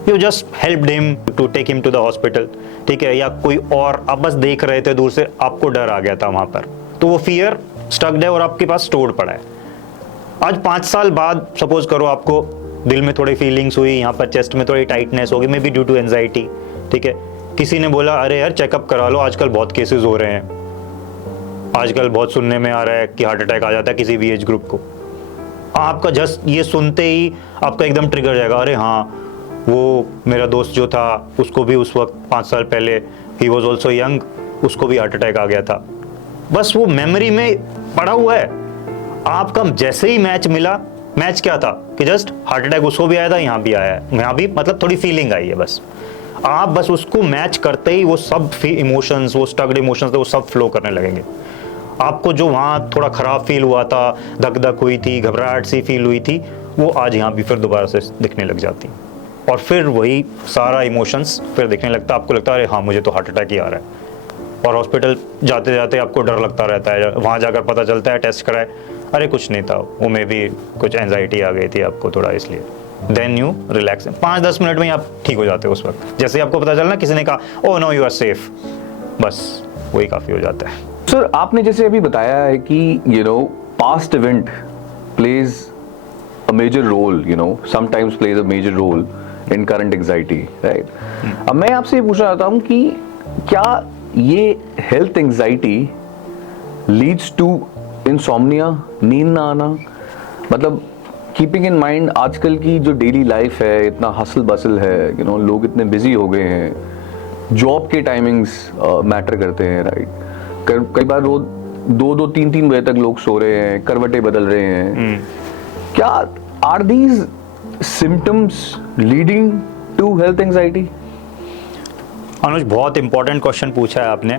you just helped him to take him to the hospital. ठीक है, या कोई और आप बस देख रहे थे दूर से, आपको डर आ गया था वहाँ पर, तो वो फियर स्टक्ड है और आपके पास स्टोर्ड पड़ा है। आज 5 साल बाद सपोज करो आपको दिल में थोड़ी फीलिंग्स हुई, यहाँ पर चेस्ट में थोड़ी टाइटनेस होगी, may be due to anxiety. ठीक है, किसी ने बोला अरे यार चेकअप करा लो, आजकल बहुत केसेस हो रहे हैं, आजकल बहुत सुनने में आ रहा है कि हार्ट अटैक आ जाता है किसी भी एज ग्रुप को। आपका जस्ट ये सुनते ही आपका एकदम ट्रिगर जाएगा, अरे हाँ वो मेरा दोस्त जो था उसको भी उस वक्त 5 साल पहले, ही वॉज ऑल्सो यंग, उसको भी हार्ट अटैक आ गया था। बस वो मेमोरी में पड़ा हुआ है। आपका जैसे ही मैच मिला, मैच क्या था कि जस्ट हार्ट अटैक उसको भी आया था, यहाँ भी आया है, यहाँ भी मतलब थोड़ी फीलिंग आई है। बस आप बस उसको मैच करते ही वो सब इमोशंस, वो स्टक्ड इमोशंस थे, वो सब फ्लो करने लगेंगे। आपको जो वहाँ थोड़ा ख़राब फील हुआ था, धक धक हुई थी, घबराहट सी फील हुई थी, वो आज यहाँ भी फिर दोबारा से दिखने लग जाती, और फिर वही सारा इमोशंस फिर दिखने लगता। आपको लगता है अरे हाँ मुझे तो हार्ट अटैक ही आ रहा है, और हॉस्पिटल जाते जाते आपको डर लगता रहता है। वहाँ जाकर पता चलता है, टेस्ट कराए, अरे कुछ नहीं था, वो में भी कुछ एंजाइटी आ गई थी आपको थोड़ा, इसलिए। देन यू रिलैक्स, 5-10 मिनट में ही आप ठीक हो जाते हो। उस वक्त जैसे आपको पता चला, किसी ने कहा oh no you are safe, बस वही काफ़ी हो जाता है। सर आपने जैसे अभी बताया है कि you know past event plays a major role, you know sometimes plays a major role in current anxiety, right? अब मैं आपसे ये पूछना चाहता हूँ कि क्या ये health anxiety leads to insomnia, नींद ना आना? मतलब कीपिंग इन माइंड आजकल की जो डेली लाइफ है, इतना हसल बसल है, यू नो लोग इतने बिजी हो गए हैं, जॉब के टाइमिंग्स मैटर करते हैं, राइट? कई बार रोज 2-2, 3-3 बजे तक लोग सो रहे हैं, करवटें बदल रहे हैं। क्या are these symptoms leading to health anxiety? Anuj, बहुत इंपॉर्टेंट क्वेश्चन पूछा है आपने,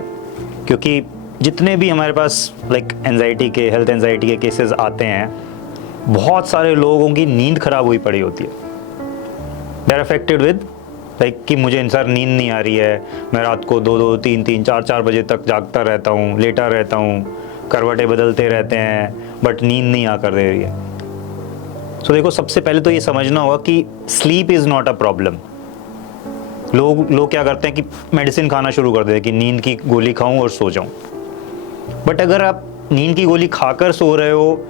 क्योंकि जितने भी हमारे पास लाइक एंजाइटी के, हेल्थ एंजाइटी के केसेस आते हैं, बहुत सारे लोगों की नींद खराब हुई पड़ी होती है। They are affected with like कि मुझे सर नींद नहीं आ रही है, मैं रात को 2-2, 3-3, 4-4 बजे तक जागता रहता हूँ, लेटा रहता हूँ, करवटें बदलते रहते हैं, बट नींद नहीं आकर दे रही है। सो देखो, सबसे पहले तो ये समझना होगा कि sleep is not a problem. लोग क्या करते हैं कि मेडिसिन खाना शुरू कर देते हैं कि नींद की गोली खाऊं और सो जाऊं। बट अगर आप नींद की गोली खाकर सो रहे हो,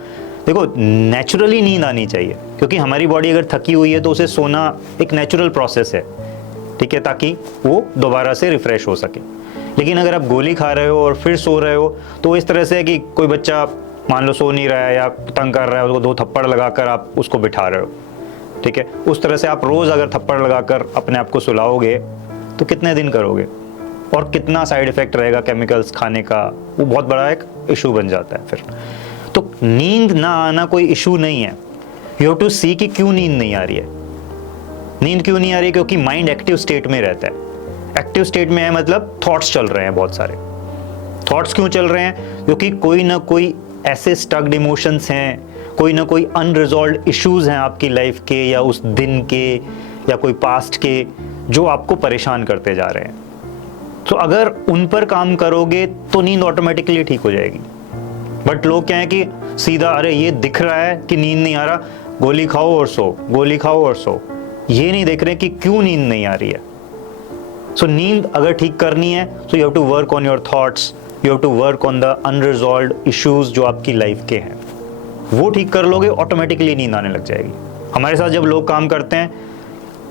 देखो नेचुरली नींद आनी चाहिए, क्योंकि हमारी बॉडी अगर थकी हुई है तो उसे सोना एक नेचुरल प्रोसेस है, ठीक है, ताकि वो दोबारा से रिफ्रेश हो सके। लेकिन अगर आप गोली खा रहे हो और फिर सो रहे हो तो इस तरह से है कि कोई बच्चा मान लो सो नहीं रहा है या तंग कर रहा है, उसको 2 थप्पड़ लगाकर आप उसको बिठा रहे हो, ठीक है। उस तरह से आप रोज़ अगर थप्पड़ लगाकर अपने आप को सुलाओगे तो कितने दिन करोगे और कितना साइड इफेक्ट रहेगा केमिकल्स खाने का, वो बहुत बड़ा एक इशू बन जाता है फिर। तो नींद ना आना कोई इशू नहीं है, यू हैव टू सी कि क्यों नींद नहीं आ रही है। नींद क्यों नहीं आ रही है? क्योंकि माइंड एक्टिव स्टेट में रहता है। एक्टिव स्टेट में है मतलब थॉट्स चल रहे हैं बहुत सारे। थॉट्स क्यों चल रहे हैं? क्योंकि कोई ना कोई ऐसे स्टक्ड इमोशंस हैं, कोई ना कोई अनरिजॉल्व्ड इश्यूज हैं आपकी लाइफ के या उस दिन के या कोई पास्ट के, जो आपको परेशान करते जा रहे हैं। तो अगर उन पर काम करोगे तो नींद ऑटोमेटिकली ठीक हो जाएगी। बट लोग क्या है कि सीधा अरे ये दिख रहा है कि नींद नहीं आ रहा, गोली खाओ और सो, गोली खाओ और सो। ये नहीं देख रहे कि क्यों नींद नहीं आ रही है। सो नींद अगर ठीक करनी है so you have to work on your thoughts, you have to work on the unresolved issues जो आपकी लाइफ के हैं। वो ठीक कर लोगे ऑटोमेटिकली नींद आने लग जाएगी। हमारे साथ जब लोग काम करते हैं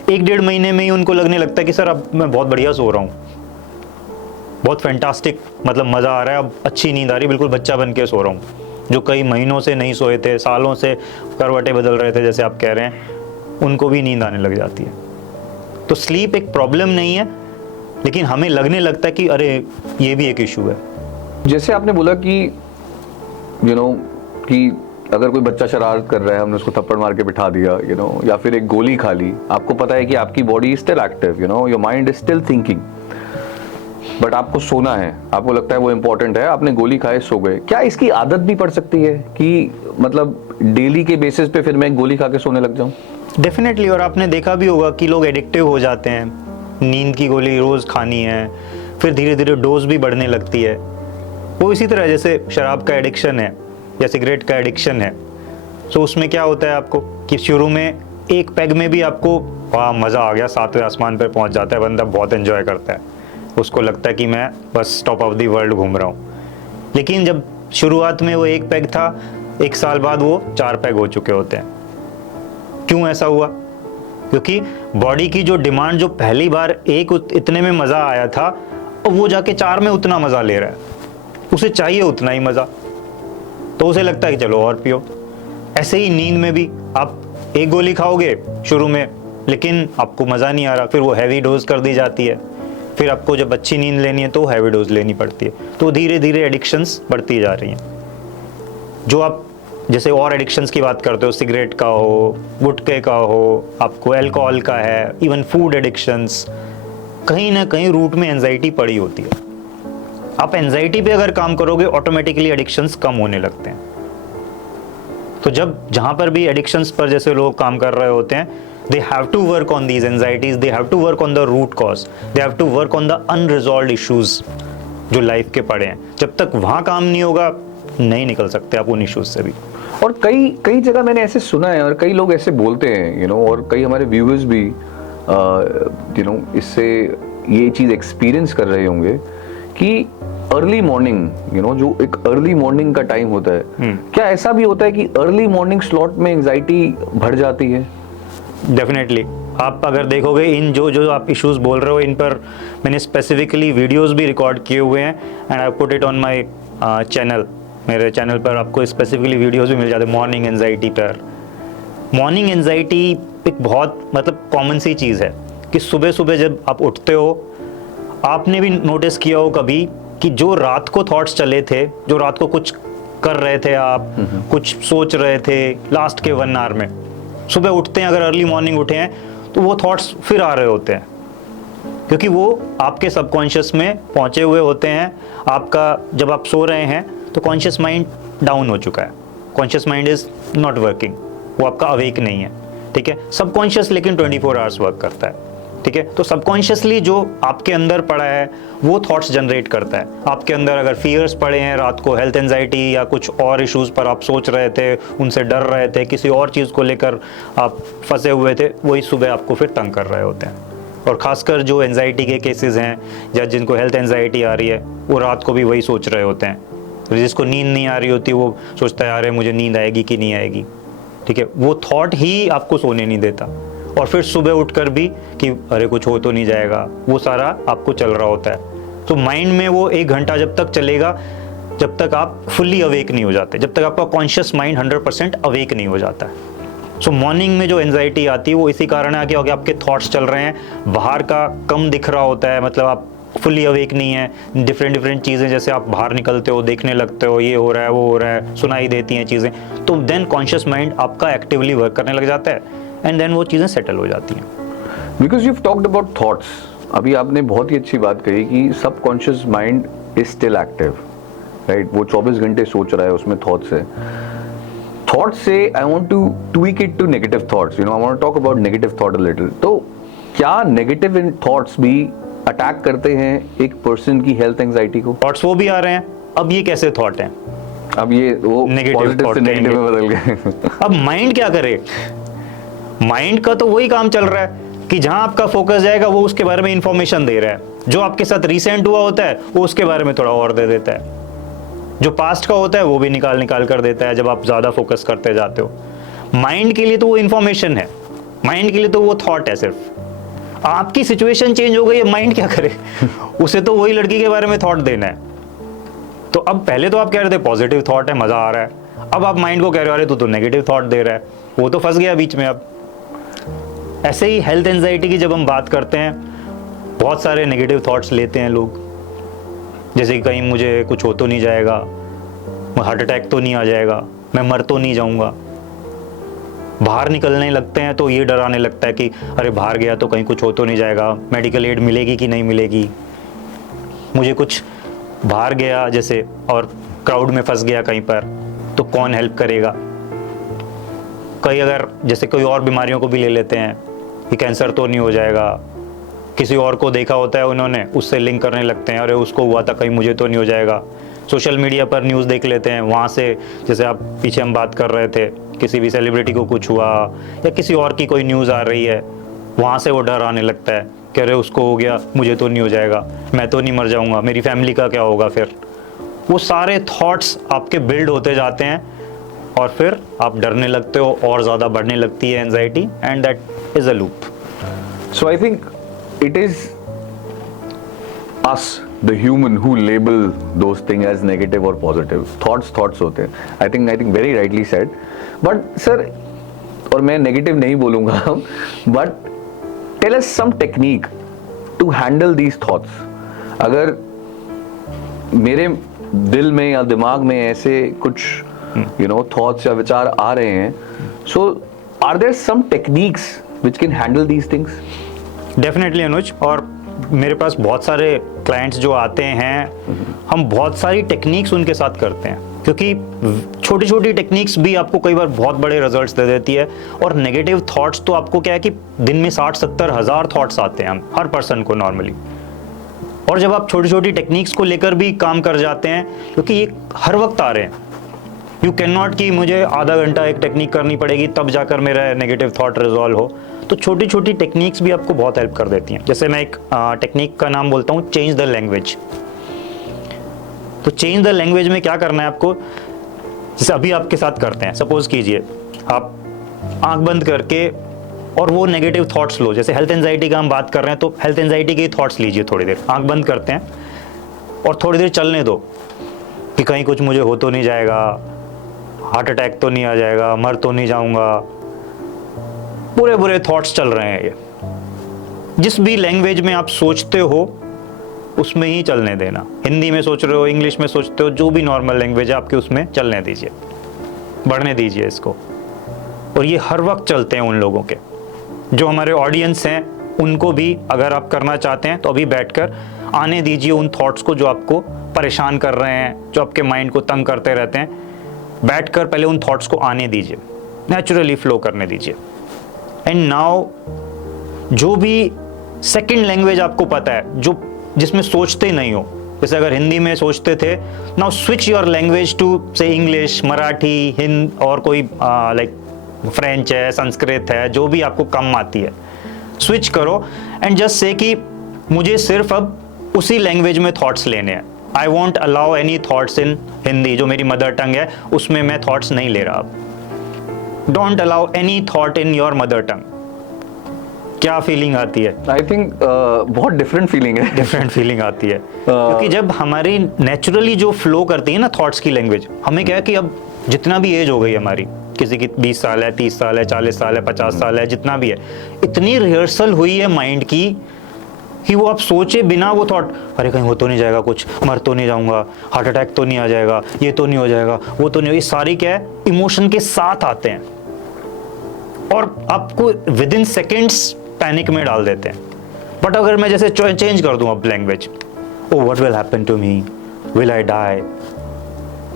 1-1.5 महीने में ही उनको लगने लगता है कि सर अब मैं बहुत बढ़िया सो रहा हूँ, बहुत फैंटास्टिक, मतलब मज़ा आ रहा है, अब अच्छी नींद आ रही है, बिल्कुल बच्चा बन के सो रहा हूँ। जो कई महीनों से नहीं सोए थे, सालों से करवटें बदल रहे थे जैसे आप कह रहे हैं, उनको भी नींद आने लग जाती है। तो स्लीप एक प्रॉब्लम नहीं है, लेकिन हमें लगने लगता है कि अरे ये भी एक इशू है। जैसे आपने बोला कि कि अगर कोई बच्चा शरारत कर रहा है, हमने उसको थप्पड़ मार के बिठा दिया, या फिर एक गोली खा ली, आपको पता है कि आपकी body is still active, your mind is still thinking, but आपको सोना है, आपको लगता है वो इंपॉर्टेंट है, आपने गोली खाए सो गए। क्या इसकी आदत भी पड़ सकती है कि मतलब डेली के बेसिस पे फिर मैं गोली खा के सोने लग जाऊं? डेफिनेटली। और आपने देखा भी होगा कि लोग एडिक्टिव हो जाते हैं, नींद की गोली रोज़ खानी है, फिर धीरे धीरे डोज भी बढ़ने लगती है। वो इसी तरह जैसे शराब का एडिक्शन है या सिगरेट का एडिक्शन है। सो उसमें क्या होता है आपको कि शुरू में एक पैग में भी आपको वाह मज़ा आ गया, 7वें आसमान पर पहुंच जाता है बंदा, बहुत एंजॉय करता है, उसको लगता है कि मैं बस टॉप ऑफ द वर्ल्ड घूम रहा हूँ। लेकिन जब शुरुआत में वो 1 पैग था, 1 साल बाद वो 4 पैग हो चुके होते हैं। क्यों ऐसा हुआ? क्योंकि बॉडी की जो डिमांड, जो पहली बार इतने में मज़ा आया था, वो जाके 4 में उतना मज़ा ले रहा है, उसे चाहिए उतना ही मज़ा, तो उसे लगता है कि चलो और पियो। ऐसे ही नींद में भी आप 1 गोली खाओगे शुरू में, लेकिन आपको मज़ा नहीं आ रहा, फिर वो हैवी डोज कर दी जाती है, फिर आपको जब अच्छी नींद लेनी है तो हैवी डोज लेनी पड़ती है। तो धीरे धीरे एडिक्शंस बढ़ती जा रही हैं। जो आप जैसे और एडिक्शंस की बात करते हो, सिगरेट का हो, गुटखे का हो, आपको अल्कोहल का है, इवन फूड एडिक्शंस, कहीं ना कहीं रूट में एंजाइटी पड़ी होती है। आप एंजाइटी पे अगर काम करोगे ऑटोमेटिकली एडिक्शंस कम होने लगते हैं। तो जहां पर भी एडिक्शंस पर जैसे लोग काम कर रहे होते हैं, they have to work on these anxieties, they have to work on the root cause, they have to work on the unresolved issues जो लाइफ के पड़े हैं। जब तक वहां काम नहीं होगा नहीं निकल सकते आप उन इश्यूज से भी। और कई जगह मैंने ऐसे सुना है और कई लोग ऐसे बोलते हैं, और कई हमारे व्यूअर्स भी इससे ये चीज एक्सपीरियंस कर रहे होंगे कि अर्ली मॉर्निंग, जो एक अर्ली मॉर्निंग का टाइम होता है, क्या ऐसा भी होता है कि अर्ली मॉर्निंग स्लॉट में एंजाइटी बढ़ जाती है? डेफिनेटली। आप अगर देखोगे इन जो आप इश्यूज बोल रहे हो, इन पर मैंने स्पेसिफिकली वीडियोस भी रिकॉर्ड किए हुए हैं and I put it on my channel. मेरे चैनल पर आपको स्पेसिफिकली वीडियोस भी मिल जाते हैं मॉर्निंग एंजाइटी पर। मॉर्निंग एंजाइटी एक बहुत मतलब कॉमन सी चीज़ है कि सुबह सुबह जब आप उठते हो, आपने भी नोटिस किया हो कभी कि जो रात को थॉट्स चले थे, जो रात को कुछ कर रहे थे आप, कुछ सोच रहे थे लास्ट के 1 आवर में, सुबह उठते हैं, अगर अर्ली मॉर्निंग उठे हैं तो वो थॉट्स फिर आ रहे होते हैं, क्योंकि वो आपके सबकॉन्शियस में पहुंचे हुए होते हैं। आपका जब आप सो रहे हैं तो कॉन्शियस माइंड डाउन हो चुका है, conscious mind is not working, वो आपका अवेक नहीं है, ठीक है। सबकॉन्शियस लेकिन 24 आवर्स वर्क करता है, ठीक है। तो सबकॉन्शियसली जो आपके अंदर पड़ा है वो थॉट्स जनरेट करता है। आपके अंदर अगर फियर्स पड़े हैं रात को, हेल्थ एंजाइटी या कुछ और इश्यूज पर आप सोच रहे थे, उनसे डर रहे थे, किसी और चीज़ को लेकर आप फंसे हुए थे, वही सुबह आपको फिर तंग कर रहे होते हैं। और ख़ासकर जो एंजाइटी के केसेस हैं या जिनको हेल्थ एंजाइटी आ रही है, वो रात को भी वही सोच रहे होते हैं, जिसको नींद नहीं आ रही होती वो सोचता है अरे मुझे नींद आएगी कि नहीं आएगी, ठीक है, वो थॉट ही आपको सोने नहीं देता। और फिर सुबह उठकर भी कि अरे कुछ हो तो नहीं जाएगा, वो सारा आपको चल रहा होता है। तो माइंड में वो 1 घंटा जब तक चलेगा जब तक आप फुल्ली अवेक नहीं हो जाते, जब तक आपका कॉन्शियस माइंड 100% अवेक नहीं हो जाता है। सो मॉर्निंग में जो एंजाइटी आती है वो इसी कारण है कि आपके थॉट्स चल रहे हैं, बाहर का कम दिख रहा होता है, मतलब आप फुल्ली अवेक नहीं है, डिफरेंट चीज़ें जैसे आप बाहर निकलते हो, देखने लगते हो, ये हो रहा है वो हो रहा है, सुनाई देती हैं चीज़ें, तो देन कॉन्शियस माइंड आपका एक्टिवली वर्क करने लग जाता है एंड देन वो चीज़ें सेटल हो जाती हैं। Because you talked about thoughts, अभी आपने बहुत ही अच्छी बात कही कि सब conscious mind is still active, right, वो 24 घंटे सोच रहा है, उसमें थॉट्स है। थॉट्स से I want to tweak it to negative thoughts, you know, I want to talk about negative thought a little. तो क्या नेगेटिव थॉट्स भी अटैक करते हैं एक पर्सन की हेल्थ एंजाइटी को? थॉट्स वो भी आ रहे हैं, अब ये कैसे थॉट हैं? अब ये वो नेगेटिव पॉजिटिव से नेगेटिव में बदल गए। अब माइंड क्या करे? माइंड का तो वही काम चल रहा है कि जहां आपका फोकस जाएगा वो उसके बारे में इंफॉर्मेशन दे रहा है, जो आपके साथ रिसेंट हुआ होता है वो उसके बारे में थोड़ा और दे देता है, जो पास्ट का होता है वो भी निकाल कर देता है जब आप ज्यादा फोकस करते जाते हो। माइंड के लिए तो वो इंफॉर्मेशन है, माइंड के लिए तो वो थॉट है सिर्फ। आपकी सिचुएशन चेंज हो गई है, माइंड क्या करे? उसे तो वही लड़की के बारे में थॉट देना है। तो अब पहले तो आप कह रहे थे पॉजिटिव थॉट है, मजा आ रहा है, अब आप माइंड को कह रहे हो अरे तू तो नेगेटिव थॉट दे रहा है, वो तो फंस गया बीच में। अब ऐसे ही हेल्थ एंजाइटी की जब हम बात करते हैं, बहुत सारे नेगेटिव थॉट्स लेते हैं लोग, जैसे कि कहीं मुझे कुछ हो तो नहीं जाएगा, हार्ट अटैक तो नहीं आ जाएगा, मैं मर तो नहीं जाऊंगा। बाहर निकलने लगते हैं तो ये डर आने लगता है कि अरे बाहर गया तो कहीं कुछ हो तो नहीं जाएगा, मेडिकल एड मिलेगी कि नहीं मिलेगी, मुझे कुछ बाहर गया जैसे और क्राउड में फंस गया कहीं पर तो कौन हेल्प करेगा। कई अगर जैसे कोई और बीमारियों को भी ले लेते हैं कि कैंसर तो नहीं हो जाएगा, किसी और को देखा होता है उन्होंने, उससे लिंक करने लगते हैं अरे उसको हुआ था कहीं मुझे तो नहीं हो जाएगा। सोशल मीडिया पर न्यूज़ देख लेते हैं, वहाँ से जैसे आप पीछे हम बात कर रहे थे किसी भी सेलिब्रिटी को कुछ हुआ या किसी और की कोई न्यूज़ आ रही है, वहाँ से वो डर आने लगता है कि अरे उसको हो गया मुझे तो नहीं हो जाएगा, मैं तो नहीं मर जाऊँगा, मेरी फैमिली का क्या होगा। फिर वो सारे थॉट्स आपके बिल्ड होते जाते हैं और फिर आप डरने लगते हो और ज़्यादा बढ़ने लगती है anxiety and that is a loop. So I think it is us, the human, who label those things as negative or positive. Thoughts होते हैं. I think very rightly said. But sir, और मैं negative नहीं बोलूँगा, but tell us some technique to handle these thoughts. अगर मेरे दिल में या दिमाग में ऐसे कुछ thoughts या विचार आ रहे हैं, so are there some techniques which can handle these things? Definitely Anuj, और मेरे पास बहुत सारे क्लाइंट्स जो आते हैं, हम बहुत सारी टेक्निक्स उनके साथ करते हैं, क्योंकि छोटी छोटी टेक्निक्स भी आपको कई बार बहुत बड़े रिजल्ट्स दे देती है। और नेगेटिव थॉट्स तो आपको क्या है कि दिन में 60-70 हज़ार थॉट्स आते हैं हम हर पर्सन को नॉर्मली। और जब आप छोटी छोटी टेक्निक्स को लेकर भी काम कर जाते हैं, क्योंकि ये हर वक्त आ रहे हैं, यू कैन नॉट कि मुझे आधा घंटा एक टेक्निक करनी पड़ेगी तब जाकर मेरा नेगेटिव थॉट रिजॉल्व हो। तो छोटी छोटी टेक्निक्स भी आपको बहुत हेल्प कर देती हैं। जैसे मैं एक टेक्निक का नाम बोलता हूँ चेंज द लैंग्वेज। तो चेंज द लैंग्वेज में क्या करना है आपको, जैसे अभी आपके साथ करते हैं, सपोज कीजिए आप आंख बंद करके और वो नेगेटिव थॉट्स लो। जैसे हेल्थ एंजाइटी का हम बात कर रहे हैं तो हेल्थ एंजाइटी के थॉट्स लीजिए, थोड़ी देर आंख बंद करते हैं और थोड़ी देर चलने दो कि कहीं कुछ मुझे हो तो नहीं जाएगा, हार्ट अटैक तो नहीं आ जाएगा, मर तो नहीं जाऊंगा। बुरे बुरे थॉट्स चल रहे हैं, ये जिस भी लैंग्वेज में आप सोचते हो उसमें ही चलने देना। हिंदी में सोच रहे हो, इंग्लिश में सोचते हो, जो भी नॉर्मल लैंग्वेज है आपके उसमें चलने दीजिए, बढ़ने दीजिए इसको। और ये हर वक्त चलते हैं उन लोगों के, जो हमारे ऑडियंस हैं उनको भी अगर आप करना चाहते हैं तो अभी बैठकर आने दीजिए उन थॉट्स को जो आपको परेशान कर रहे हैं, जो आपके माइंड को तंग करते रहते हैं। बैठकर पहले उन थॉट्स को आने दीजिए, नेचुरली फ्लो करने दीजिए। एंड नाउ जो भी सेकंड लैंग्वेज आपको पता है, जो जिसमें सोचते नहीं हो, जैसे अगर हिंदी में सोचते थे, now switch your language to say English, Marathi, Hindi और कोई लाइक फ्रेंच है, संस्कृत है, जो भी आपको कम आती है, स्विच करो एंड जस्ट से कि मुझे सिर्फ अब उसी लैंग्वेज में थॉट्स लेने हैं। I won't allow any thoughts in Hindi, जो मेरी मदर टंग है उसमें मैं थॉट्स नहीं ले रहा अब। Don't allow any thought in your mother tongue. क्या फीलिंग आती है? आई थिंक बहुत डिफरेंट फीलिंग है। डिफरेंट फीलिंग आती है क्योंकि जब हमारी नेचुरली जो फ्लो करती है ना थॉट्स की लैंग्वेज, हमें क्या है कि अब जितना भी एज हो गई हमारी, किसी की 20 साल है, 30 साल है, 40 साल है, 50 साल है, जितना भी है, इतनी रिहर्सल हुई है माइंड की कि वो आप सोचे बिना वो थॉट, अरे कहीं हो तो नहीं जाएगा, कुछ मर तो नहीं जाऊंगा, हार्ट अटैक तो नहीं आ जाएगा, ये तो नहीं हो जाएगा, वो तो नहीं, ये सारी क्या है इमोशन के साथ आते हैं और आपको विद इन सेकेंड्स पैनिक में डाल देते हैं। बट अगर मैं जैसे चेंज कर दूं अब language, oh what will happen to me, will I die,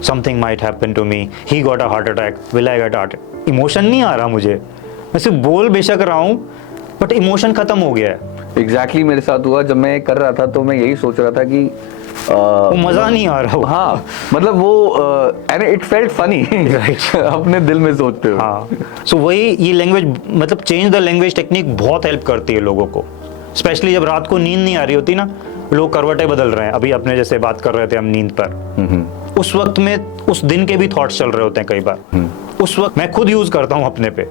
something might happen to me, he got a heart attack, will I get heart, emotion नहीं आ रहा मुझे, मैं सिर्फ बोल बेशक रहा हूं बट इमोशन खत्म हो गया है। एग्जैक्टली मेरे साथ हुआ, जब मैं कर रहा था तो मैं यही सोच रहा था कि वो मजा नहीं आ रहा। हाँ मतलब वो एंड इट फेल्ट फनी अपने दिल में सोचते हो। हाँ सो वही ये लैंग्वेज, मतलब चेंज द लैंग्वेज टेक्निक बहुत हेल्प करती है लोगों को, स्पेशली जब रात को नींद नहीं आ रही होती ना, लोग करवटें बदल रहे हैं, अभी अपने जैसे बात कर रहे थे हम नींद पर, उस वक्त में उस दिन के भी थॉट्स चल रहे होते हैं कई बार। उस वक्त मैं खुद यूज करता हूँ अपने पे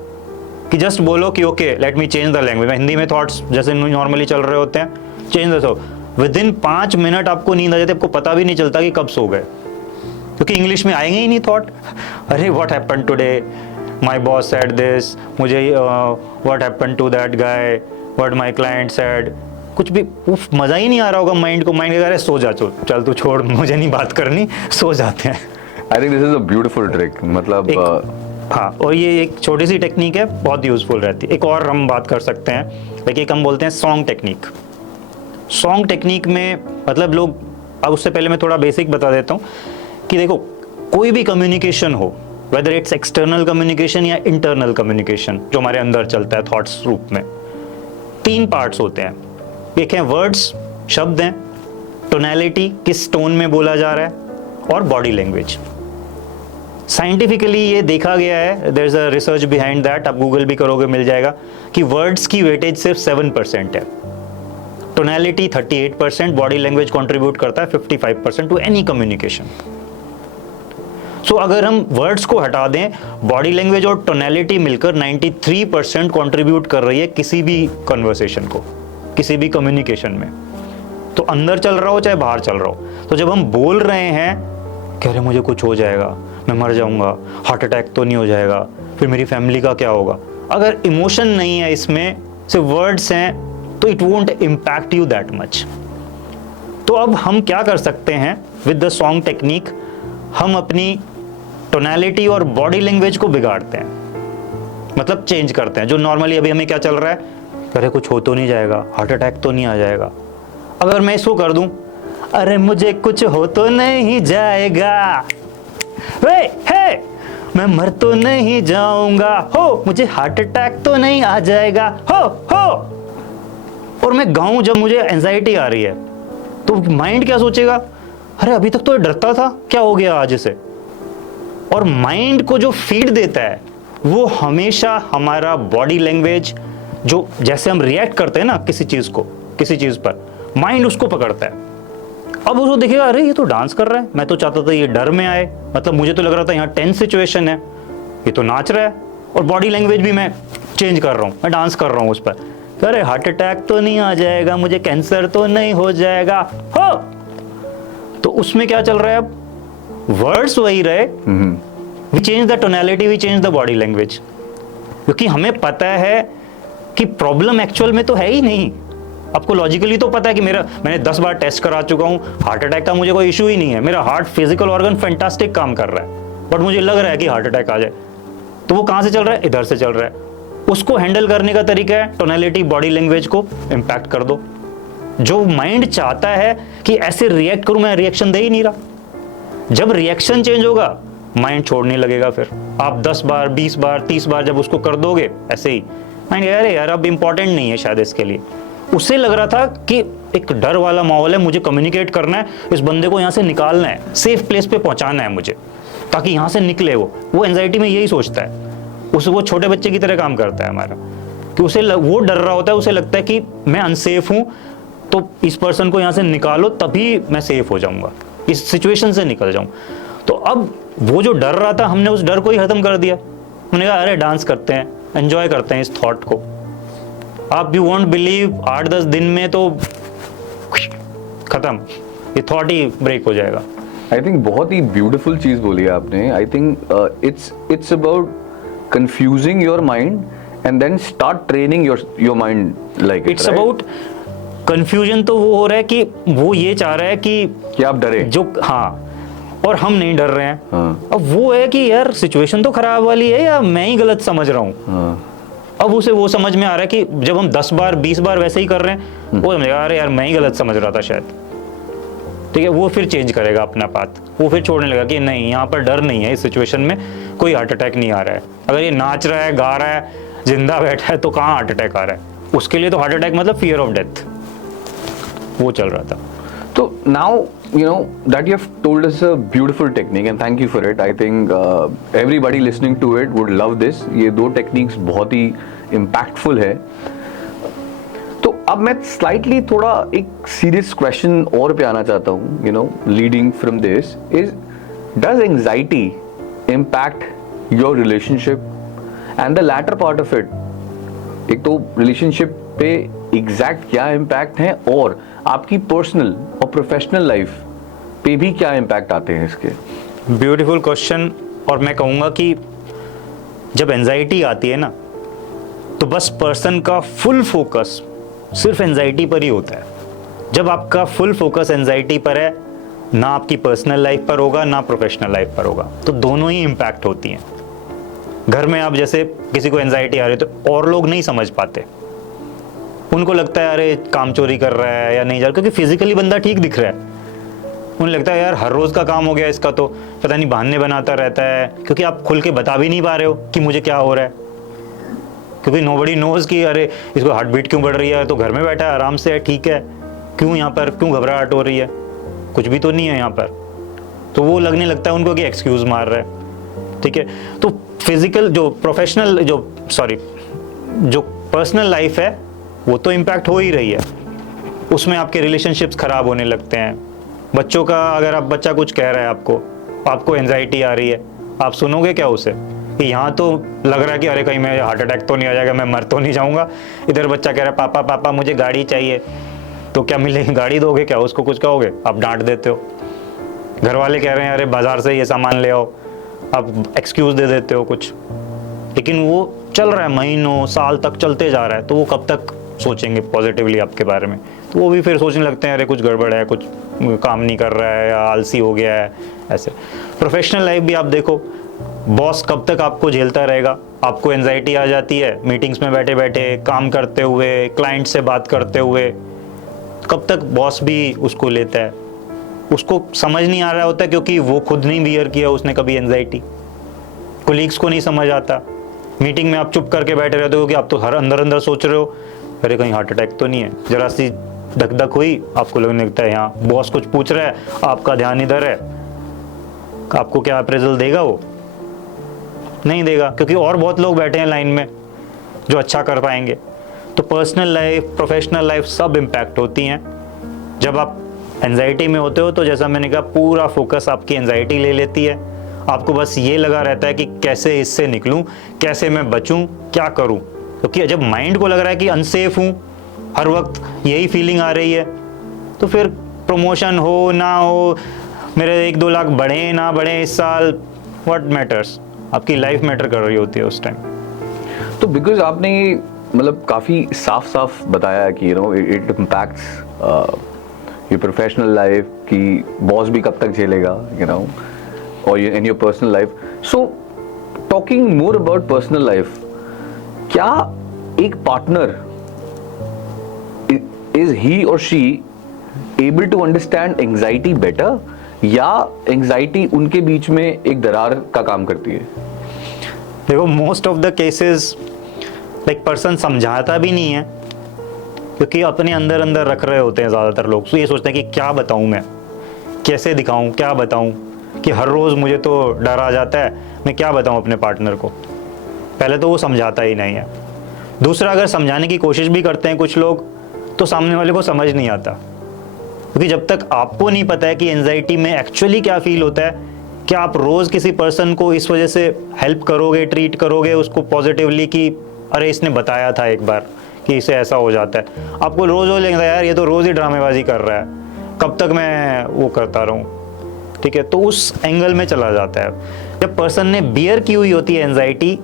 कि जस्ट बोलो कि okay let me change the language, मैं हिंदी में थॉट्स जैसे नॉर्मली चल रहे होते हैं, change the, so with in 5 minute आपको नींद आ जाती है, आपको पता भी नहीं चलता कि कब सो गए, क्योंकि इंग्लिश में आएंगे ही नहीं थॉट। अरे what happened today, my boss said this, मुझे what happened to that guy, what my client said, कुछ भी उफ, मजा ही नहीं आ रहा होगा माइंड को, माइंड कह रहा है सो जा, चल तू छोड़, मुझे नहीं बात करनी, सो जाते हैं। I think this is a beautiful trick, मतलब हाँ, और ये एक छोटी सी टेक्निक है, बहुत यूजफुल रहती है। एक और हम बात कर सकते हैं, लेकिन एक हम बोलते हैं सॉन्ग टेक्निक। सॉन्ग टेक्निक में मतलब लोग, अब उससे पहले मैं थोड़ा बेसिक बता देता हूँ कि देखो कोई भी कम्युनिकेशन हो, वेदर इट्स एक्सटर्नल कम्युनिकेशन या इंटरनल कम्युनिकेशन जो हमारे अंदर चलता है थॉट्स रूप में, 3 पार्ट्स होते हैं। एक है वर्ड्स, शब्द हैं, टोनैलिटी किस टोन में बोला जा रहा है, और बॉडी लैंग्वेज। साइंटिफिकली ये देखा गया है, there is a research behind that, आप गूगल भी करोगे मिल जाएगा, कि वर्ड्स की वेटेज सिर्फ 7% है, टोनैलिटी 38%, बॉडी लैंग्वेज कंट्रीब्यूट करता है 55% टू एनी कम्युनिकेशन। सो अगर हम वर्ड्स को हटा दें, बॉडी लैंग्वेज और टोनैलिटी मिलकर 93% कंट्रीब्यूट कर रही है किसी भी कन्वर्सेशन को, किसी भी कम्युनिकेशन में, तो अंदर चल रहा हो चाहे बाहर चल रहा हो। तो जब हम बोल रहे हैं कह रहे मुझे कुछ हो जाएगा, मैं मर जाऊंगा, हार्ट अटैक तो नहीं हो जाएगा, फिर मेरी फैमिली का क्या होगा, अगर इमोशन नहीं है इसमें, सिर्फ वर्ड्स हैं, तो it won't impact you that much. तो अब हम क्या कर सकते हैं विद द सॉन्ग टेक्निक, हम अपनी टोनैलिटी और बॉडी लैंग्वेज को बिगाड़ते हैं, मतलब चेंज करते हैं। जो नॉर्मली अभी हमें क्या चल रहा है, अरे कुछ हो तो नहीं जाएगा, हार्ट अटैक तो नहीं आ जाएगा, अगर मैं इसको कर दूं, अरे मुझे कुछ हो तो नहीं जाएगा, वे हे मैं मर तो नहीं जाऊंगा, हो मुझे हार्ट अटैक तो नहीं आ जाएगा, हो और मैं गाऊं जब मुझे एंजाइटी आ रही है, तो माइंड क्या सोचेगा, अरे अभी तक तो ये डरता था, क्या हो गया आज इसे। और माइंड को जो फीड देता है वो हमेशा हमारा बॉडी लैंग्वेज, जो जैसे हम रिएक्ट करते हैं ना किसी चीज को, किसी चीज पर, माइंड उसको पकड़ता है। अब उसको देखेगा, अरे ये तो डांस कर रहा है, मैं तो चाहता था ये डर में आए, मतलब मुझे तो लग रहा था यहाँ टेंस सिचुएशन है, ये तो नाच रहा है, और बॉडी लैंग्वेज भी मैं चेंज कर रहा हूँ, मैं डांस कर रहा हूँ उस पर, अरे हार्ट अटैक तो नहीं आ जाएगा, मुझे कैंसर तो नहीं हो जाएगा, हो। तो उसमें क्या चल रहा है, अब वर्ड्स वही रहे, we change the tonality, we change the body language, क्योंकि हमें पता है कि प्रॉब्लम एक्चुअल में तो है ही नहीं। आपको लॉजिकली तो पता है कि मैंने 10 बार टेस्ट करा चुका हूं, हार्ट अटैक का मुझे कोई इशू ही नहीं है, मेरा हार्ट फिजिकल ऑर्गन फैंटास्टिक काम कर रहा है, बट मुझे लग रहा है कि हार्ट अटैक आ जाए। तो वो कहां से चल रहा है, इधर से चल रहा है। उसको हैंडल करने का तरीका है टोनैलिटी, बॉडी लैंग्वेज को इम्पैक्ट कर दो। जो माइंड चाहता है कि ऐसे रिएक्ट करूं, मैं रिएक्शन दे ही नहीं रहा। जब रिएक्शन चेंज होगा, माइंड छोड़ने लगेगा। फिर आप 10 बार 20 बार 30 बार जब उसको कर दोगे ऐसे ही, माइंड अरे यार अब इंपॉर्टेंट नहीं है शायद इसके लिए। उसे लग रहा था कि एक डर वाला माहौल है, मुझे कम्युनिकेट करना है, इस बंदे को यहाँ से निकालना है, सेफ प्लेस पे पहुंचाना है मुझे, ताकि यहाँ से निकले। वो एंजाइटी में यही सोचता है, वो छोटे बच्चे की तरह काम करता है हमारा, कि उसे वो डर रहा होता है, उसे लगता है कि मैं अनसेफ हूँ, तो इस पर्सन को यहाँ से निकालो तभी मैं सेफ हो जाऊंगा। इस सिचुएशन से निकल जाऊं। तो अब वो जो डर रहा था, हमने उस डर को ही खत्म कर दिया। हमने कहा अरे डांस करते हैं, एंजॉय करते हैं इस थॉट को। आप यू वॉन्ट बिलीव 8-10 दिन में तो खत्म, ये थॉट ही ब्रेक हो जाएगा। आई थिंक बहुत ही ब्यूटीफुल चीज बोली है आपने। I think it's about confusing your mind and then start training your mind like it's about confusion. तो वो हो रहा है कि वो ये चाह रहा है कि आप डरे जो, हाँ, और हम नहीं डर रहे हैं। हाँ। अब वो है कि यार सिचुएशन तो खराब वाली है या मैं ही गलत समझ रहा हूँ। हाँ। अब उसे वो समझ में आ रहा है कि जब हम 10 बार 20 बार वैसे ही कर रहे हैं, वो समझेगा अरे यार मैं ही गलत समझ रहा था शायद। ठीक है, वो फिर चेंज करेगा अपना पाथ, वो फिर छोड़ने लगा कि नहीं यहाँ पर डर नहीं है, इस सिचुएशन में कोई हार्ट अटैक नहीं आ रहा है। अगर ये नाच रहा है, गा रहा है, जिंदा बैठा है, तो कहाँ हार्ट अटैक आ रहा है? उसके लिए तो हार्ट अटैक मतलब फियर ऑफ डेथ, वो चल रहा था। So now, you know, that you have told us a beautiful technique and thank you for it. I think everybody listening to it would love this. ये दो techniques बहुत ही impactful है। तो अब मैं slightly थोड़ा एक serious question और पे आना चाहता हूँ, you know, leading from this is, does anxiety impact your relationship? And the latter part of it, एक तो relationship पे एग्जैक्ट क्या इम्पैक्ट है और आपकी पर्सनल और प्रोफेशनल लाइफ पे भी क्या इम्पैक्ट आते हैं इसके? Beautiful question. और मैं कहूँगा कि जब एंजाइटी आती है ना, तो बस पर्सन का फुल फोकस सिर्फ एंजाइटी पर ही होता है। जब आपका फुल फोकस एंजाइटी पर है, ना आपकी पर्सनल लाइफ पर होगा ना प्रोफेशनल लाइफ पर होगा, तो दोनों ही इम्पैक्ट होती हैं। घर में आप जैसे किसी को एंजाइटी आ रही है तो और लोग नहीं समझ पाते, उनको लगता है अरे काम चोरी कर रहा है या नहीं जा रहा, क्योंकि फिजिकली बंदा ठीक दिख रहा है। उन्हें लगता है यार हर रोज का काम हो गया इसका, तो पता नहीं बहाने बनाता रहता है, क्योंकि आप खुल के बता भी नहीं पा रहे हो कि मुझे क्या हो रहा है। क्योंकि नोबडी नोज कि अरे इसको हार्ट बीट क्यों बढ़ रही है, तो घर में बैठा है आराम से है, ठीक है, क्यों यहाँ पर क्यों घबराहट हो रही है, कुछ भी तो नहीं है यहाँ पर। तो वो लगने लगता है उनको कि एक्सक्यूज मार रहा है। ठीक है, तो फिजिकल जो प्रोफेशनल जो पर्सनल लाइफ है वो तो इम्पैक्ट हो ही रही है, उसमें आपके रिलेशनशिप्स खराब होने लगते हैं। बच्चों का, अगर आप बच्चा कुछ कह रहा है आपको एंजाइटी आ रही है, आप सुनोगे क्या उसे? कि यहाँ तो लग रहा है कि अरे कहीं मैं हार्ट अटैक तो नहीं आ जाएगा, मैं मर तो नहीं जाऊंगा। इधर बच्चा कह रहा है पापा पापा मुझे गाड़ी चाहिए, तो क्या मिलेगी? गाड़ी दोगे क्या? उसको कुछ कहोगे? आप डांट देते हो। घर वाले कह रहे हैं अरे बाजार से ये सामान ले आओ, आप एक्सक्यूज दे देते हो कुछ। लेकिन वो चल रहा है, महीनों साल तक चलते जा रहा है, तो वो कब तक सोचेंगे पॉजिटिवली आपके बारे में? तो वो भी फिर सोचने लगते हैं अरे कुछ गड़बड़ है, कुछ काम नहीं कर रहा है या आलसी हो गया है। ऐसे प्रोफेशनल लाइफ भी आप देखो, बॉस कब तक आपको झेलता रहेगा? आपको एंजाइटी आ जाती है मीटिंग्स में बैठे बैठे, काम करते हुए, क्लाइंट से बात करते हुए, कब तक बॉस भी उसको लेता है? उसको समझ नहीं आ रहा होता क्योंकि वो खुद नहीं बियर किया उसने कभी एंजाइटी। कोलीग्स को नहीं समझ आता। मीटिंग में आप चुप करके बैठे रहते हो कि आप तो हर अंदर अंदर सोच रहे हो अरे कहीं हार्ट अटैक तो नहीं है। जरा सी धक धक हुई, आपको लगने लगता है यहाँ बॉस कुछ पूछ रहा है, आपका ध्यान इधर है। आपको क्या अप्रेजल देगा? वो नहीं देगा, क्योंकि और बहुत लोग बैठे हैं लाइन में जो अच्छा कर पाएंगे। तो पर्सनल लाइफ, प्रोफेशनल लाइफ सब इम्पैक्ट होती हैं। जब आप एंजाइटी में होते हो तो जैसा मैंने कहा, पूरा फोकस आपकी एंजाइटी ले लेती है। आपको बस ये लगा रहता है कि कैसे इससे निकलूं, कैसे मैं बचूं, क्या करूं। क्योंकि जब माइंड को लग रहा है कि अनसेफ हूं, हर वक्त यही फीलिंग आ रही है, तो फिर प्रमोशन हो ना हो, मेरे 1-2 लाख बढ़े ना बढ़े इस साल, व्हाट मैटर्स? आपकी लाइफ मैटर कर रही होती है उस टाइम। तो बिकॉज आपने मतलब काफी साफ साफ बताया कि यू नो इट इम्पैक्ट्स ये प्रोफेशनल लाइफ की, बॉस भी कब तक झेलेगा, यू नो, और in your personal life. So talking more about personal life, क्या एक पार्टनर इज ही और she able to understand anxiety better, या एंजाइटी उनके बीच में एक दरार का काम करती है? देखो, most of the cases like person समझाता भी नहीं है, क्योंकि अपने अंदर अंदर रख रहे होते हैं ज़्यादातर लोग। तो ये सोचते हैं कि क्या बताऊं मैं, कैसे दिखाऊं, क्या बताऊं, कि हर रोज़ मुझे तो डर आ जाता है, मैं क्या बताऊं अपने पार्टनर को। पहले तो वो समझाता ही नहीं है। दूसरा, अगर समझाने की कोशिश भी करते हैं कुछ लोग, तो सामने वाले को समझ नहीं आता। क्योंकि जब तक आपको नहीं पता है कि एंजाइटी में एक्चुअली क्या फील होता है, क्या आप रोज़ किसी पर्सन को इस वजह से हेल्प करोगे, ट्रीट करोगे उसको पॉजिटिवली कि अरे इसने बताया था एक बार कि इसे ऐसा हो जाता है, आपको रोज़ लगता है यार ये तो रोज़ ही ड्रामेबाजी कर रहा है, कब तक मैं वो करता रहूँ, ठीक है। तो उस एंगल में चला जाता है। जब पर्सन ने बियर की हुई होती है एंजाइटी,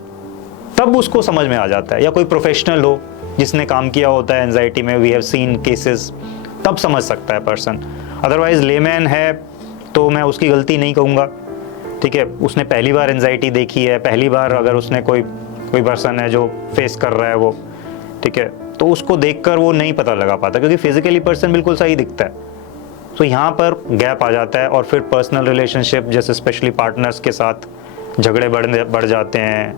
तब उसको समझ में आ जाता है, या कोई प्रोफेशनल हो जिसने काम किया होता है एंजाइटी में, वी हैव सीन केसेस, तब समझ सकता है पर्सन। अदरवाइज लेमैन है तो मैं उसकी गलती नहीं कहूँगा, ठीक है। उसने पहली बार एंजाइटी देखी है, पहली बार अगर उसने कोई पर्सन है जो फेस कर रहा है वो, ठीक है, तो उसको देखकर वो नहीं पता लगा पाता, क्योंकि फिजिकली पर्सन बिल्कुल सही दिखता है। तो यहाँ पर गैप आ जाता है, और फिर पर्सनल रिलेशनशिप जैसे स्पेशली पार्टनर्स के साथ झगड़े बढ़ जाते हैं,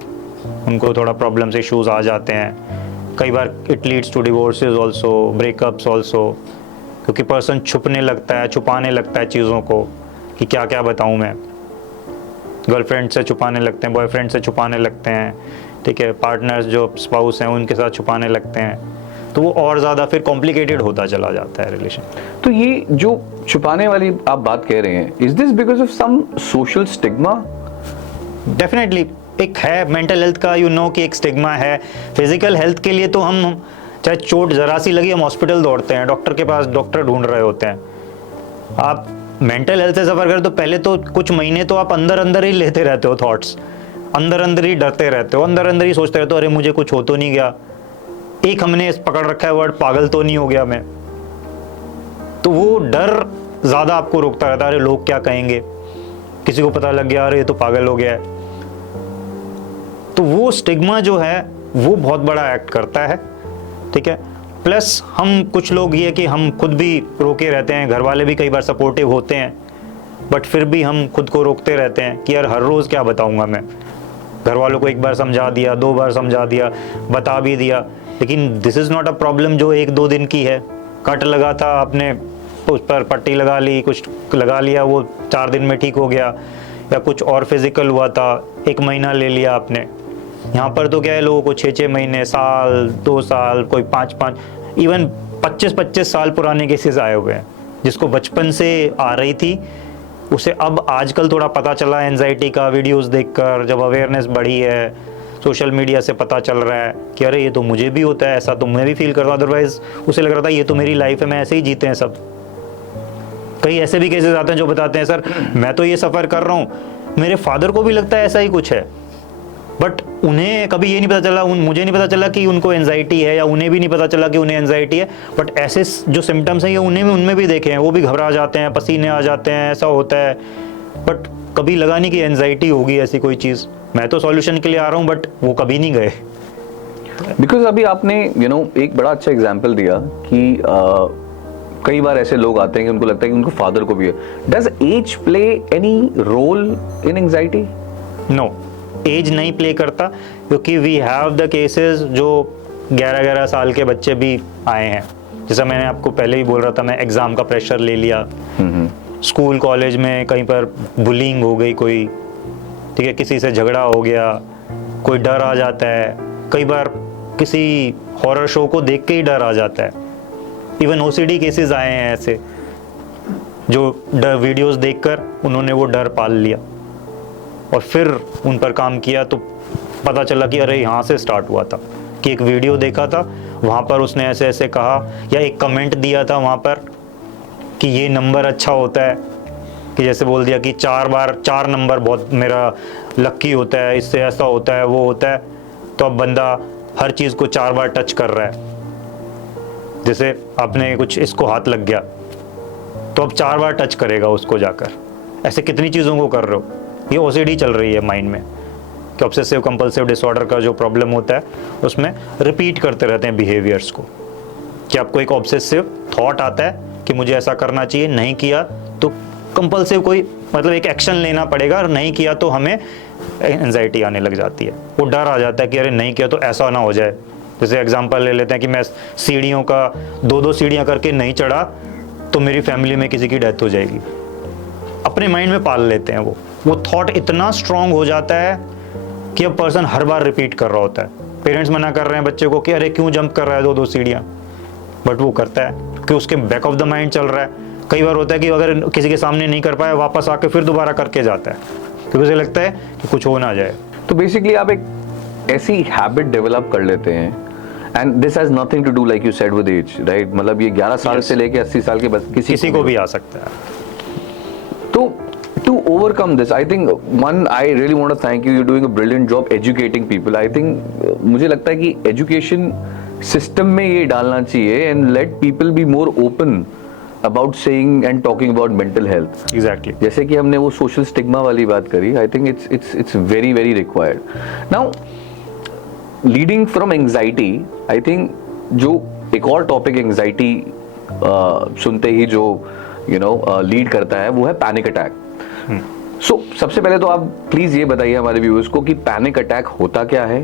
उनको थोड़ा प्रॉब्लम्स इश्यूज आ जाते हैं। कई बार it leads to divorces also, breakups also, क्योंकि पर्सन छुपाने लगता है चीज़ों को कि क्या क्या बताऊँ मैं। गर्लफ्रेंड से छुपाने लगते हैं, बॉयफ्रेंड से छुपाने लगते हैं, ठीक है, पार्टनर्स जो स्पाउस हैं उनके साथ छुपाने लगते हैं, तो वो और ज़्यादा फिर कॉम्प्लिकेटेड होता चला जाता है रिलेशन। तो ये जो छुपाने वाली आप बात कह रहे हैं, is this because of some social stigma? Definitely एक है मेंटल हेल्थ का, कि एक स्टिग्मा है। फिजिकल हेल्थ के लिए तो हम चाहे चोट जरा सी लगी हम हॉस्पिटल दौड़ते हैं, डॉक्टर के पास डॉक्टर ढूंढ रहे होते हैं। आप मेंटल हेल्थ से सफ़र करें तो पहले तो कुछ महीने तो आप अंदर ही लेते रहते हो थॉट्स, अंदर ही डरते रहते हो, अंदर ही सोचते रहते हो अरे मुझे कुछ हो तो नहीं गया। एक हमने पकड़ रखा है वर्ड, पागल तो नहीं हो गया मैं। तो वो डर ज़्यादा आपको रोकता रहता है, अरे लोग क्या कहेंगे, किसी को पता लग गया अरे ये तो पागल हो गया है। तो वो स्टिग्मा जो है वो बहुत बड़ा एक्ट करता है, ठीक है। प्लस हम कुछ लोग ये कि हम खुद भी रोके रहते हैं, घर वाले भी कई बार सपोर्टिव होते हैं, बट फिर भी हम खुद को रोकते रहते हैं कि यार हर रोज़ क्या बताऊंगा मैं। घर वालों को एक बार समझा दिया, 2 बार समझा दिया, बता भी दिया, लेकिन this is not a problem जो 1-2 दिन की है। कट लगा था, आपने उस पर पट्टी लगा ली, कुछ लगा लिया, वो 4 दिन में ठीक हो गया, या कुछ और फिजिकल हुआ था 1 महीना ले लिया आपने। यहाँ पर तो क्या है, लोगों को 6-6 महीने, साल, 2 साल, कोई 5-5, इवन 25-25 साल पुराने केसेस आए हुए हैं। जिसको बचपन से आ रही थी उसे अब आजकल थोड़ा पता चला एंजाइटी का, वीडियोस देखकर, जब अवेयरनेस बढ़ी है, सोशल मीडिया से पता चल रहा है कि अरे ये तो मुझे भी होता है, ऐसा तो मैं भी फील करता हूँ। अदरवाइज उसे लग रहा था ये तो मेरी लाइफ है, मैं ऐसे ही जीते हैं सब। कई ऐसे भी केसेस आते हैं जो बताते हैं सर मैं तो ये सफ़र कर रहा हूँ, मेरे फादर को भी लगता है ऐसा ही कुछ है, बट उन्हें कभी ये नहीं पता चला, मुझे नहीं पता चला कि उनको एंजाइटी है, या उन्हें भी नहीं पता चला कि उन्हें एंजाइटी है। बट ऐसे जो सिम्टम्स हैं ये उनमें भी देखे हैं, वो भी घबरा जाते हैं, पसीने आ जाते हैं, ऐसा होता है, बट कभी लगा नहीं कि एंजाइटी होगी ऐसी कोई चीज़। मैं तो सॉल्यूशन के लिए आ रहा हूँ, बट वो कभी नहीं गए। बिकॉज अभी आपने एक बड़ा अच्छा एग्जाम्पल दिया कि कई बार ऐसे लोग आते हैं कि उनको लगता है कि उनको फादर को भी है। Does age play any role in anxiety? No, age नहीं प्ले करता, क्योंकि वी हैव द केसेस जो 11-11 साल के बच्चे भी आए हैं। जैसा मैंने आपको पहले ही बोल रहा था, मैं एग्ज़ाम का प्रेशर ले लिया, स्कूल कॉलेज में कहीं पर बुलिंग हो गई कोई, ठीक है, किसी से झगड़ा हो गया, कोई डर आ जाता है, कई बार किसी हॉरर शो को देख के ही डर आ जाता है। इवन OCD केसेस आए हैं ऐसे, जो डर वीडियोस देखकर उन्होंने वो डर पाल लिया और फिर उन पर काम किया, तो पता चला कि अरे यहाँ से स्टार्ट हुआ था, कि एक वीडियो देखा था, वहाँ पर उसने ऐसे ऐसे कहा, या एक कमेंट दिया था वहाँ पर कि ये नंबर अच्छा होता है, कि जैसे बोल दिया कि 4 नंबर बहुत मेरा लक्की होता है, इससे ऐसा होता है, वो होता है। तो अब बंदा हर चीज़ को 4 बार टच कर रहा है। जैसे आपने कुछ इसको हाथ लग गया तो अब 4 बार टच करेगा उसको जाकर। ऐसे कितनी चीज़ों को कर रहे हो, ये OCD चल रही है माइंड में, कि ऑब्सेसिव कंपल्सिव डिसऑर्डर का जो प्रॉब्लम होता है उसमें रिपीट करते रहते हैं बिहेवियर्स को, कि आपको एक ऑब्सेसिव थॉट आता है कि मुझे ऐसा करना चाहिए, नहीं किया तो कंपल्सिव कोई मतलब एक एक्शन लेना पड़ेगा, और नहीं किया तो हमें एंजाइटी आने लग जाती है। वो डर आ जाता है कि अरे नहीं किया तो ऐसा ना हो जाए। जैसे एग्जांपल ले लेते हैं कि मैं सीढ़ियों का 2-2 सीढ़ियाँ करके नहीं चढ़ा तो मेरी फैमिली में किसी की डेथ हो जाएगी। अपने माइंड में पाल लेते हैं वो थॉट इतना स्ट्रांग हो जाता है कि अब पर्सन हर बार रिपीट कर रहा होता है। पेरेंट्स मना कर रहे हैं बच्चे को कि अरे क्यों जंप कर रहा है 2-2 सीढ़ियाँ, बट वो करता है कि उसके बैक ऑफ द माइंड चल रहा है कई बार होता है कि अगर किसी के सामने नहीं कर पाया, वापस आके फिर दोबारा करके जाता है, क्योंकि उसे लगता है कि कुछ हो ना जाए। तो बेसिकली आप एक ऐसी हैबिट डेवलप कर लेते हैं, and this has nothing to do like you said with age, right? मतलब ये 11 साल से लेके 80 साल के किसी को भी आ सकता है। तो to overcome this, I think I really want to thank you. You're doing a brilliant job educating people. I think मुझे लगता है कि education system में ये डालना चाहिए and let people be more open about saying and talking about mental health. Exactly. जैसे कि हमने वो social stigma वाली बात करी, I think it's very very required. Now, leading from anxiety, I think जो एक और topic anxiety सुनते ही जो lead करता है वो है panic attack. So, सबसे पहले तो आप प्लीज ये बताइए हमारे व्यूअर्स को कि पैनिक अटैक होता क्या है,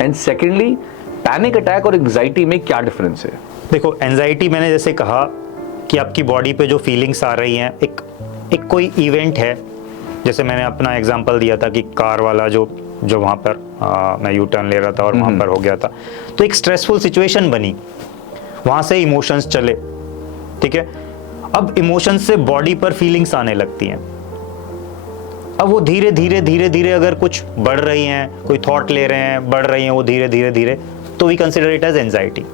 एंड सेकेंडली पैनिक अटैक और एंजाइटी में क्या डिफरेंस है? देखो, एंजाइटी मैंने जैसे कहा कि आपकी बॉडी पे जो फीलिंग्स आ रही हैं, एक कोई इवेंट है, जैसे मैंने अपना एग्जांपल दिया था कि कार वाला जो वहाँ पर मैं यू टर्न ले रहा था और वहाँ पर हो गया था, तो एक स्ट्रेसफुल सिचुएशन बनी, वहाँ से इमोशंस चले, ठीक है। अब इमोशंस से बॉडी पर फीलिंग्स आने लगती हैं। अब वो धीरे धीरे अगर कुछ बढ़ रही हैं, कोई थॉट ले रहे हैं, बढ़ रही हैं वो धीरे, तो we consider it as anxiety.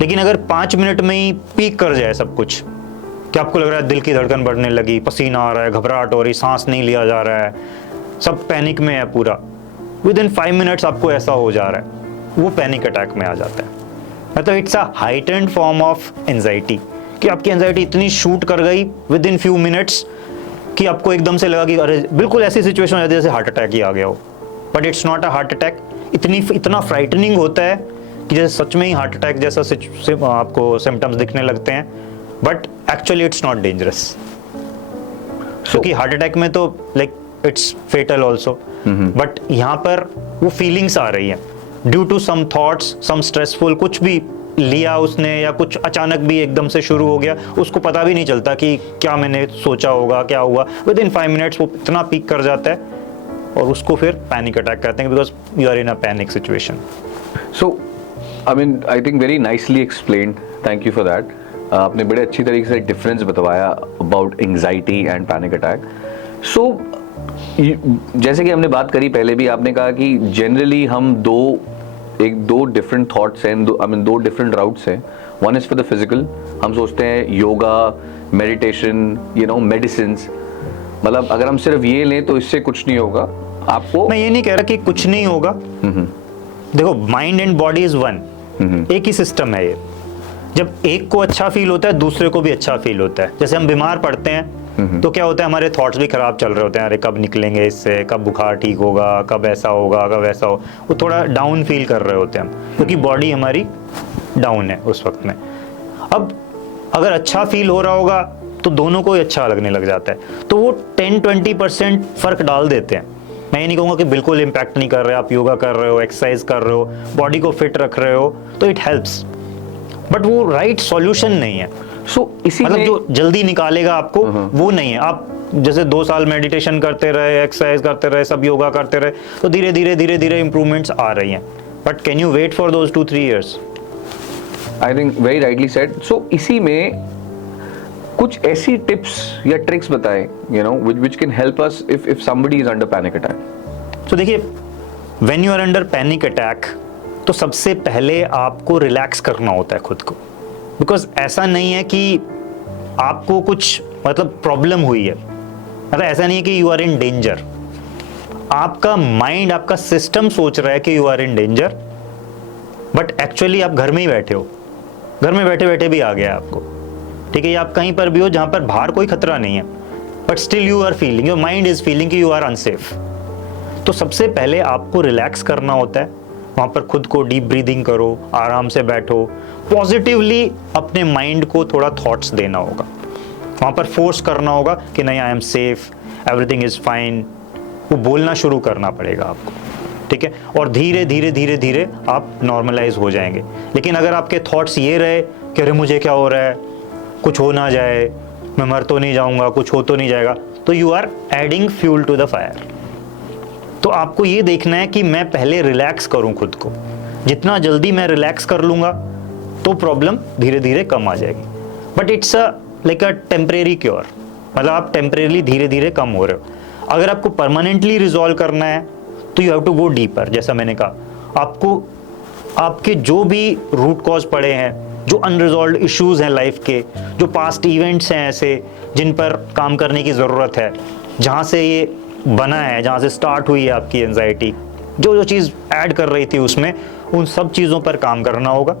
लेकिन अगर 5 मिनट में ही पीक कर जाए सब कुछ, कि आपको लग रहा है दिल की धड़कन बढ़ने लगी, पसीना आ रहा है, घबराहट हो रही, सांस नहीं लिया जा रहा है, सब पैनिक में है पूरा, विद इन 5 मिनट्स आपको ऐसा हो जा रहा है, वो पैनिक अटैक में आ जाता है। मतलब it's a heightened form of anxiety, कि आपकी एंजाइटी इतनी शूट कर गई विद इन फ्यू मिनट्स कि आपको एकदम से लगा कि अरे बिल्कुल ऐसी सिचुएशन हो जाती है जैसे हार्ट अटैक ही आ गया हो। But it's not a heart attack. इतना फ्राइटनिंग होता है कि जैसे सच में ही हार्ट अटैक जैसा आपको सिम्टम्स दिखने लगते हैं, but actually it's not dangerous. क्योंकि हार्ट अटैक में तो like it's fatal also, but यहाँ पर वो फीलिंग्स आ रही हैं due to some thoughts, some stressful, कुछ भी लिया उसने या कुछ अचानक भी एकदम से शुरू हो गया, उसको पता भी नहीं चलता कि क्या मैंने सोचा होगा, क्या हुआ, विद इन 5 मिनट्स वो इतना पीक कर जाता है और उसको फिर पैनिक अटैक कहते हैं, because you are in a panic situation. So I think very nicely explained, thank you for that. आपने बड़े अच्छी तरीके से डिफरेंस बताया about anxiety and panic attack. So जैसे कि हमने बात करी पहले भी, आपने कहा कि जनरली हम दो डिफरेंट थॉट्स हैं, दो डिफरेंट राउट्स हैं। One is for the physical, हम सोचते हैं योगा, मेडिटेशन, मेडिसिन, मतलब अगर हम सिर्फ ये लें तो इससे कुछ नहीं होगा। आपको मैं ये नहीं कह रहा कि कुछ नहीं होगा। देखो, mind and body is one, एक ही सिस्टम है ये। जब एक को अच्छा फील होता है, दूसरे को भी अच्छा फील होता है। जैसे हम बीमार पड़ते हैं तो क्या होता है, हमारे थॉट्स भी खराब चल रहे होते हैं, अरे कब निकलेंगे इससे, कब बुखार ठीक होगा, कब ऐसा होगा, कब ऐसा हो, वो थोड़ा डाउन फील कर रहे होते हैं हम, क्योंकि बॉडी हमारी डाउन है उस वक्त में। अब अगर अच्छा फील हो रहा होगा तो दोनों को ही अच्छा लगने लग जाता है, तो वो 10-20% फर्क डाल देते हैं। मैं ये नहीं कहूँगा कि बिल्कुल इम्पैक्ट नहीं कर रहे, आप योगा कर रहे हो, एक्सरसाइज कर रहे हो, बॉडी को फिट रख रहे हो, तो इट हेल्प्स, बट वो राइट सॉल्यूशन नहीं है। इसी मतलब जो जल्दी निकालेगा आपको वो नहीं है। आप जैसे 2 साल मेडिटेशन करते रहे, एक्सरसाइज करते रहे, सब योगा करते रहे, तो धीरे धीरे इंप्रूवमेंट्स आ रही हैं, but can you wait for those 2-3 years? I think very rightly said. So इसी में कुछ ऐसी टिप्स या ट्रिक्स बताएं, which can help us if somebody is under panic attack. तो देखिए, when you are under panic attack, तो सबसे पहले आपको रिलैक्स करना होता है खुद को, बिकॉज ऐसा नहीं है कि आपको कुछ मतलब प्रॉब्लम हुई है, मतलब ऐसा नहीं है कि यू आर इन डेंजर। आपका माइंड, आपका सिस्टम सोच रहा है कि you are in danger, but actually आप घर में ही बैठे हो, घर में बैठे बैठे भी आ गया आपको, ठीक है। आप कहीं पर भी हो जहां पर बाहर कोई खतरा नहीं है, but still you are feeling, your mind is feeling कि यू आर अनसेफ। तो सबसे पहले आपको रिलैक्स करना होता है, वहां पर खुद को डीप ब्रीदिंग करो, आराम से बैठो, पॉजिटिवली अपने माइंड को थोड़ा थॉट्स देना होगा, वहां पर फोर्स करना होगा कि नहीं, I am safe, everything is fine, वो बोलना शुरू करना पड़ेगा आपको, ठीक है। और धीरे धीरे आप नॉर्मलाइज हो जाएंगे। लेकिन अगर आपके थॉट्स ये रहे कि अरे मुझे क्या हो रहा है, कुछ हो ना जाए, मैं मर तो नहीं जाऊंगा, कुछ हो तो नहीं जाएगा, तो you are adding fuel to the fire. तो आपको ये देखना है कि मैं पहले रिलैक्स करूं खुद को, जितना जल्दी मैं रिलैक्स कर लूंगा तो प्रॉब्लम धीरे धीरे कम आ जाएगी। But it's a like a temporary cure, मतलब आप टेम्परेरी धीरे धीरे कम हो रहे हो। अगर आपको परमानेंटली रिजॉल्व करना है तो you have to go deeper. जैसा मैंने कहा, आपको आपके जो भी रूट कॉज पड़े हैं, जो अनरिजॉल्व इश्यूज हैं लाइफ के, जो पास्ट इवेंट्स हैं ऐसे जिन पर काम करने की ज़रूरत है, जहाँ से ये बना है, जहाँ से स्टार्ट हुई है आपकी एंजाइटी, जो जो चीज़ ऐड कर रही थी उसमें, उन सब चीज़ों पर काम करना होगा।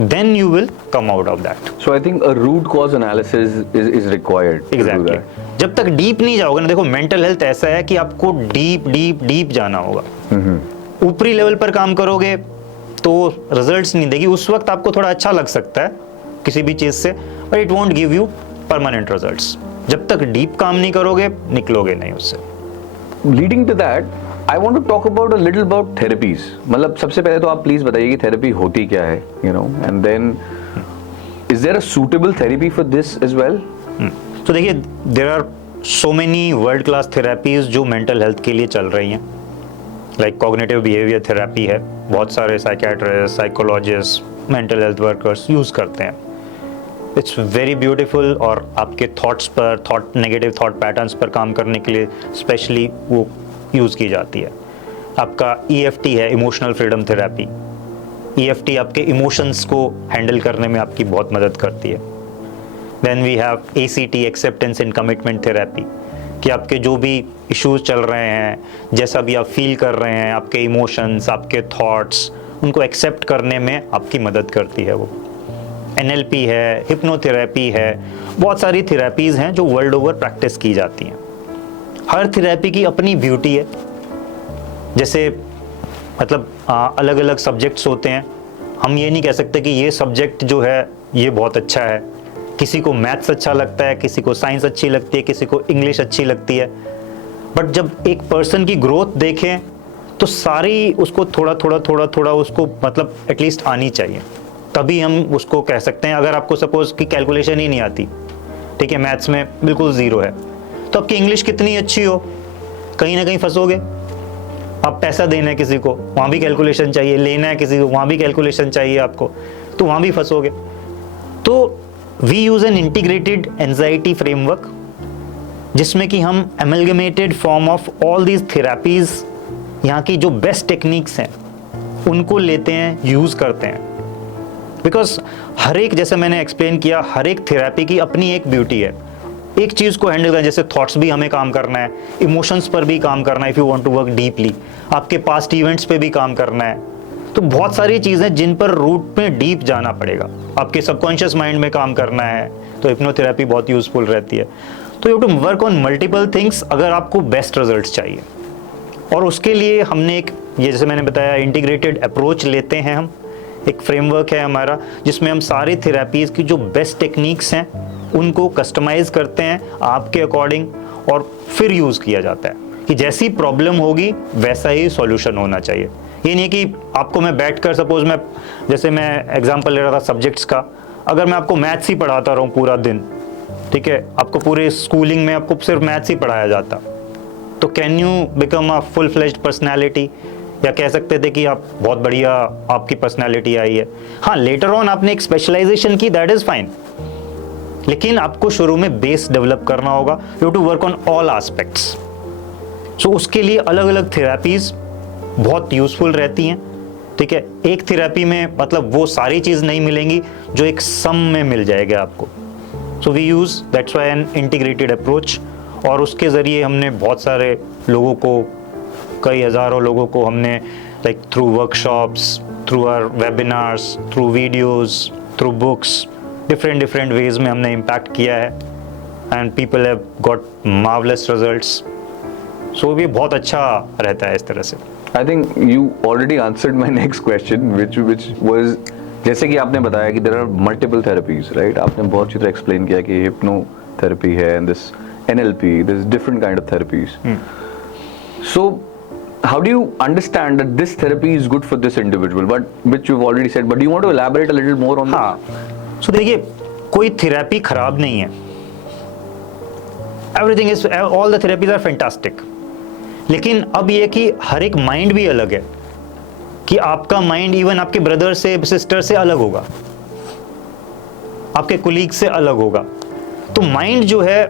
Then you will come out of that. So I think a root cause analysis is required to do exactly. that. जब तक डीप नहीं जाओगे ना, देखो मेंटल हेल्थ ऐसा है कि आपको डीप डीप डीप जाना होगा। ऊपरी लेवल पर काम करोगे तो रिजल्ट्स नहीं देगी। उस वक्त आपको थोड़ा अच्छा लग सकता है किसी भी चीज़ से, but it won't give you permanent results. जब तक डीप काम नहीं करोगे निकलोगे नहीं उससे। Leading to that, I want to talk about a little about therapies. मतलब सबसे पहले तो आप प्लीज बताइए कि थेरेपी होती क्या है, you know, and then is there a suitable therapy for this as well? तो देखिए, there are so many world class therapies जो मेंटल हेल्थ के लिए चल रही हैं। लाइक कॉग्निटिव बिहेवियर थेरेपी है, बहुत सारे psychiatrist, psychologist, mental health workers use करते हैं। इट्स वेरी ब्यूटीफुल, और आपके थॉट्स पर, नेगेटिव थॉट पैटर्न्स पर काम करने के लिए स्पेशली वो यूज़ की जाती है। आपका EFT है, इमोशनल फ्रीडम थेरेपी। EFT आपके इमोशंस को हैंडल करने में आपकी बहुत मदद करती है। Then we have ACT, acceptance and commitment therapy, कि आपके जो भी इश्यूज चल रहे हैं, जैसा भी आप फील कर रहे हैं, आपके इमोशंस, आपके थॉट्स, उनको एक्सेप्ट करने में आपकी मदद करती है वो। NLP है, हिप्नोथेरेपी है, बहुत सारी थेरेपीज़ हैं जो वर्ल्ड ओवर प्रैक्टिस की जाती हैं। हर थेरेपी की अपनी ब्यूटी है। जैसे मतलब अलग अलग सब्जेक्ट्स होते हैं, हम ये नहीं कह सकते कि ये सब्जेक्ट जो है ये बहुत अच्छा है। किसी को मैथ्स अच्छा लगता है, किसी को साइंस अच्छी लगती है, किसी को इंग्लिश अच्छी लगती है। बट जब एक पर्सन की ग्रोथ देखें तो सारी उसको थोड़ा उसको मतलब एटलीस्ट आनी चाहिए, तभी हम उसको कह सकते हैं। अगर आपको सपोज कि कैलकुलेशन ही नहीं आती, ठीक है, मैथ्स में बिल्कुल ज़ीरो है, तो आपकी इंग्लिश कितनी अच्छी हो, कहीं ना कहीं फंसोगे। आप पैसा देना है किसी को, वहाँ भी कैलकुलेशन चाहिए, लेना है किसी को, वहाँ भी कैलकुलेशन चाहिए आपको, तो वहाँ भी फंसोगे। तो we use an integrated anxiety framework, जिसमें कि हम amalgamated form of all these therapies, यहाँ की जो बेस्ट टेक्निक्स हैं उनको लेते हैं, यूज़ करते हैं। बिकॉज हर एक, जैसे मैंने एक्सप्लेन किया, हर एक थेरेपी की अपनी एक ब्यूटी है। एक चीज़ को हैंडल करना, जैसे थॉट्स भी हमें काम करना है, इमोशंस पर भी काम करना है, if you want to work deeply, आपके पास्ट इवेंट्स पे भी काम करना है। तो बहुत सारी चीज़ें जिन पर रूट में डीप जाना पड़ेगा, आपके सबकॉन्शियस माइंड में काम करना है, तो हिप्नोथेरेपी बहुत यूजफुल रहती है। तो you have to work on multiple things अगर आपको बेस्ट रिजल्ट्स चाहिए। और उसके लिए हमने एक, ये जैसे मैंने बताया, इंटीग्रेटेड अप्रोच लेते हैं हम। एक फ्रेमवर्क है हमारा जिसमें हम सारी थेरेपीज़ की जो बेस्ट टेक्निक्स हैं उनको कस्टमाइज़ करते हैं आपके अकॉर्डिंग, और फिर यूज़ किया जाता है कि जैसी प्रॉब्लम होगी वैसा ही सॉल्यूशन होना चाहिए। ये नहीं कि आपको मैं बैठकर, सपोज मैं, जैसे मैं एग्जांपल ले रहा था सब्जेक्ट्स का, अगर मैं आपको मैथ्स ही पढ़ाता रहूँ पूरा दिन, ठीक है, आपको पूरे स्कूलिंग में आपको सिर्फ मैथ्स ही पढ़ाया जाता, तो can you become a full fledged personality, या कह सकते थे कि आप बहुत बढ़िया आपकी पर्सनैलिटी आई है। हाँ, लेटर ऑन आपने एक स्पेशलाइजेशन की, दैट इज़ फाइन, लेकिन आपको शुरू में बेस डेवलप करना होगा। You to work on all aspects. So उसके लिए अलग अलग थेरेपीज़ बहुत यूजफुल रहती हैं, ठीक है। एक थेरेपी में मतलब वो सारी चीज़ नहीं मिलेंगी जो एक सम में मिल जाएगा आपको। So we use, that's why an integrated approach, और उसके ज़रिए हमने बहुत सारे लोगों को, कई हज़ारों लोगों को हमने, like through workshops, through our webinars, through videos, through books, different ways में हमने इम्पैक्ट किया है, and people have got marvellous results. So ये बहुत अच्छा रहता है इस तरह से। I think you already answered my next question, which was, जैसे कि आपने बताया कि there are multiple therapies, right? आपने बहुत अच्छी तरह explain किया कि hypnotherapy है, and this NLP, there's different kind of therapies. So how do you understand that this therapy is good for this individual, but which you've already said, but do you want to elaborate a little more on this? हाँ, so देखिए, कोई therapy खराब नहीं है, everything is, all the therapies are fantastic, लेकिन अब ये कि हर एक माइंड भी अलग है, कि आपका माइंड इवन आपके ब्रदर से, सिस्टर से अलग होगा, आपके कुलीग से अलग होगा, तो माइंड जो है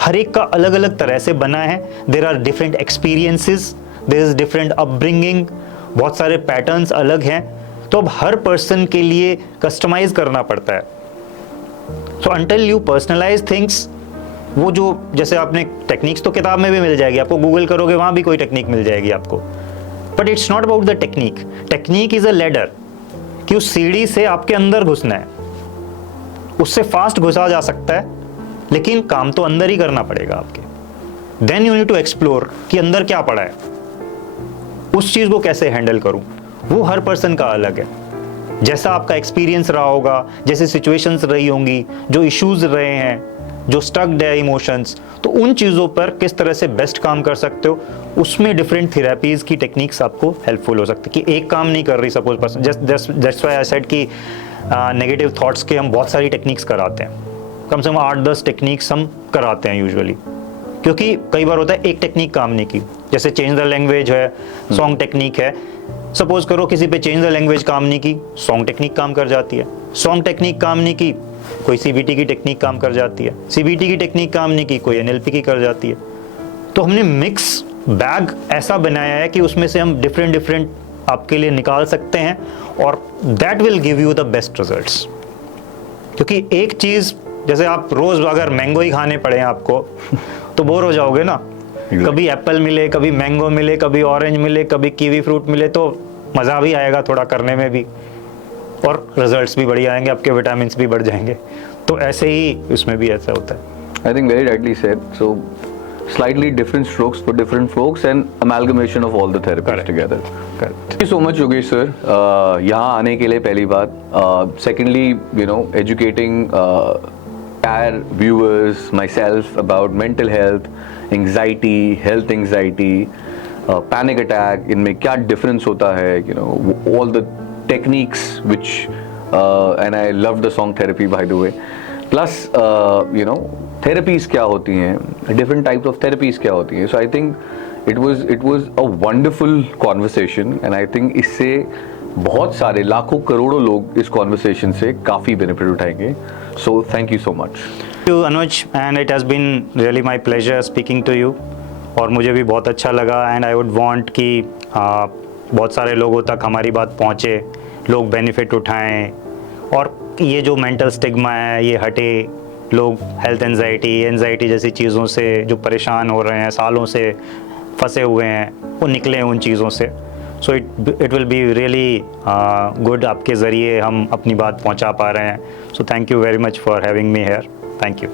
हर एक का अलग अलग तरह से बना है, there are different experiences, there is different upbringing, बहुत सारे पैटर्न्स अलग हैं, तो अब हर पर्सन के लिए कस्टमाइज करना पड़ता है। So until you personalise things, वो जो जैसे आपने टेक्निक्स तो किताब में भी मिल जाएगी आपको, गूगल करोगे वहाँ भी कोई टेक्निक मिल जाएगी आपको, but it's not about the technique. Technique is a ladder, कि उस सीढ़ी से आपके अंदर घुसना है, उससे फास्ट घुसा जा सकता है, लेकिन काम तो अंदर ही करना पड़ेगा आपके। Then you need to explore कि अंदर क्या पड़ा है, उस चीज को कैसे हैंडल करूं, वो हर पर्सन का अलग है। जैसा आपका एक्सपीरियंस रहा होगा, जैसे सिचुएशंस रही होंगी, जो इश्यूज रहे हैं, जो स्टक्ड है इमोशंस, तो उन चीज़ों पर किस तरह से बेस्ट काम कर सकते हो, उसमें डिफरेंट थेरेपीज़ की टेक्निक्स आपको हेल्पफुल हो सकती है। कि एक काम नहीं कर रही suppose person, just why I said कि नेगेटिव थॉट्स के हम बहुत सारी टेक्निक्स कराते हैं, कम से कम 8-10 टेक्निक्स हम कराते हैं यूजुअली, क्योंकि कई बार होता है एक टेक्निक काम नहीं की। जैसे चेंज द लैंग्वेज है, सॉन्ग टेक्निक है, सपोज करो किसी पे चेंज द लैंग्वेज काम नहीं की, सॉन्ग टेक्निक काम कर जाती है। सॉन्ग टेक्निक काम नहीं की, कोई सीबीटी की टेक्निक काम कर जाती है। सीबीटी की टेक्निक काम नहीं की, कोई एनएलपी की कर जाती है। तो हमने मिक्स बैग ऐसा बनाया है कि उसमें से हम डिफरेंट आपके लिए निकाल सकते हैं, और that will give you the best results. क्योंकि एक चीज़, जैसे आप रोज़ अगर मैंगो ही खाने पड़े आपको तो बोर हो जाओगे ना। कभी एप्पल मिले, कभी मैंगो मिले, कभी ऑरेंज मिले, कभी कीवी फ्रूट मिले, तो मज़ा भी आएगा थोड़ा करने में भी, और रिजल्ट्स भी बढ़िया आएंगे, आपके विटामिन भी बढ़ जाएंगे। तो ऐसे ही इसमें भी ऐसा होता है। I think very rightly said. So slightly different strokes for different folks and amalgamation of all the therapies Correct. together. Correct. Thank you so much, Yogesh sir. यहाँ आने के लिए पहली बात. Secondly, educating our viewers, myself about mental health, anxiety, health anxiety, panic attack. इनमें क्या difference होता है? All the techniques which and I love the song therapy by the way. Plus, therapies क्या होती हैं, different types of therapies क्या होती हैं. So I think it was a wonderful conversation, and I think इससे बहुत सारे लाखों करोड़ों लोग इस conversation से काफ़ी benefit उठाएंगे. So thank you so much. Thank you Anuj, and it has been really my pleasure speaking to you. और मुझे भी बहुत अच्छा लगा, and I would want कि बहुत सारे लोगों तक हमारी बात पहुँचे, लोग बेनिफिट उठाएं, और ये जो मेंटल स्टिग्मा है ये हटे, लोग हेल्थ एंजाइटी जैसी चीज़ों से जो परेशान हो रहे हैं, सालों से फंसे हुए हैं, वो निकलें उन चीज़ों से। So it will be really good, आपके ज़रिए हम अपनी बात पहुंचा पा रहे हैं। So thank you very much for having me here. Thank you.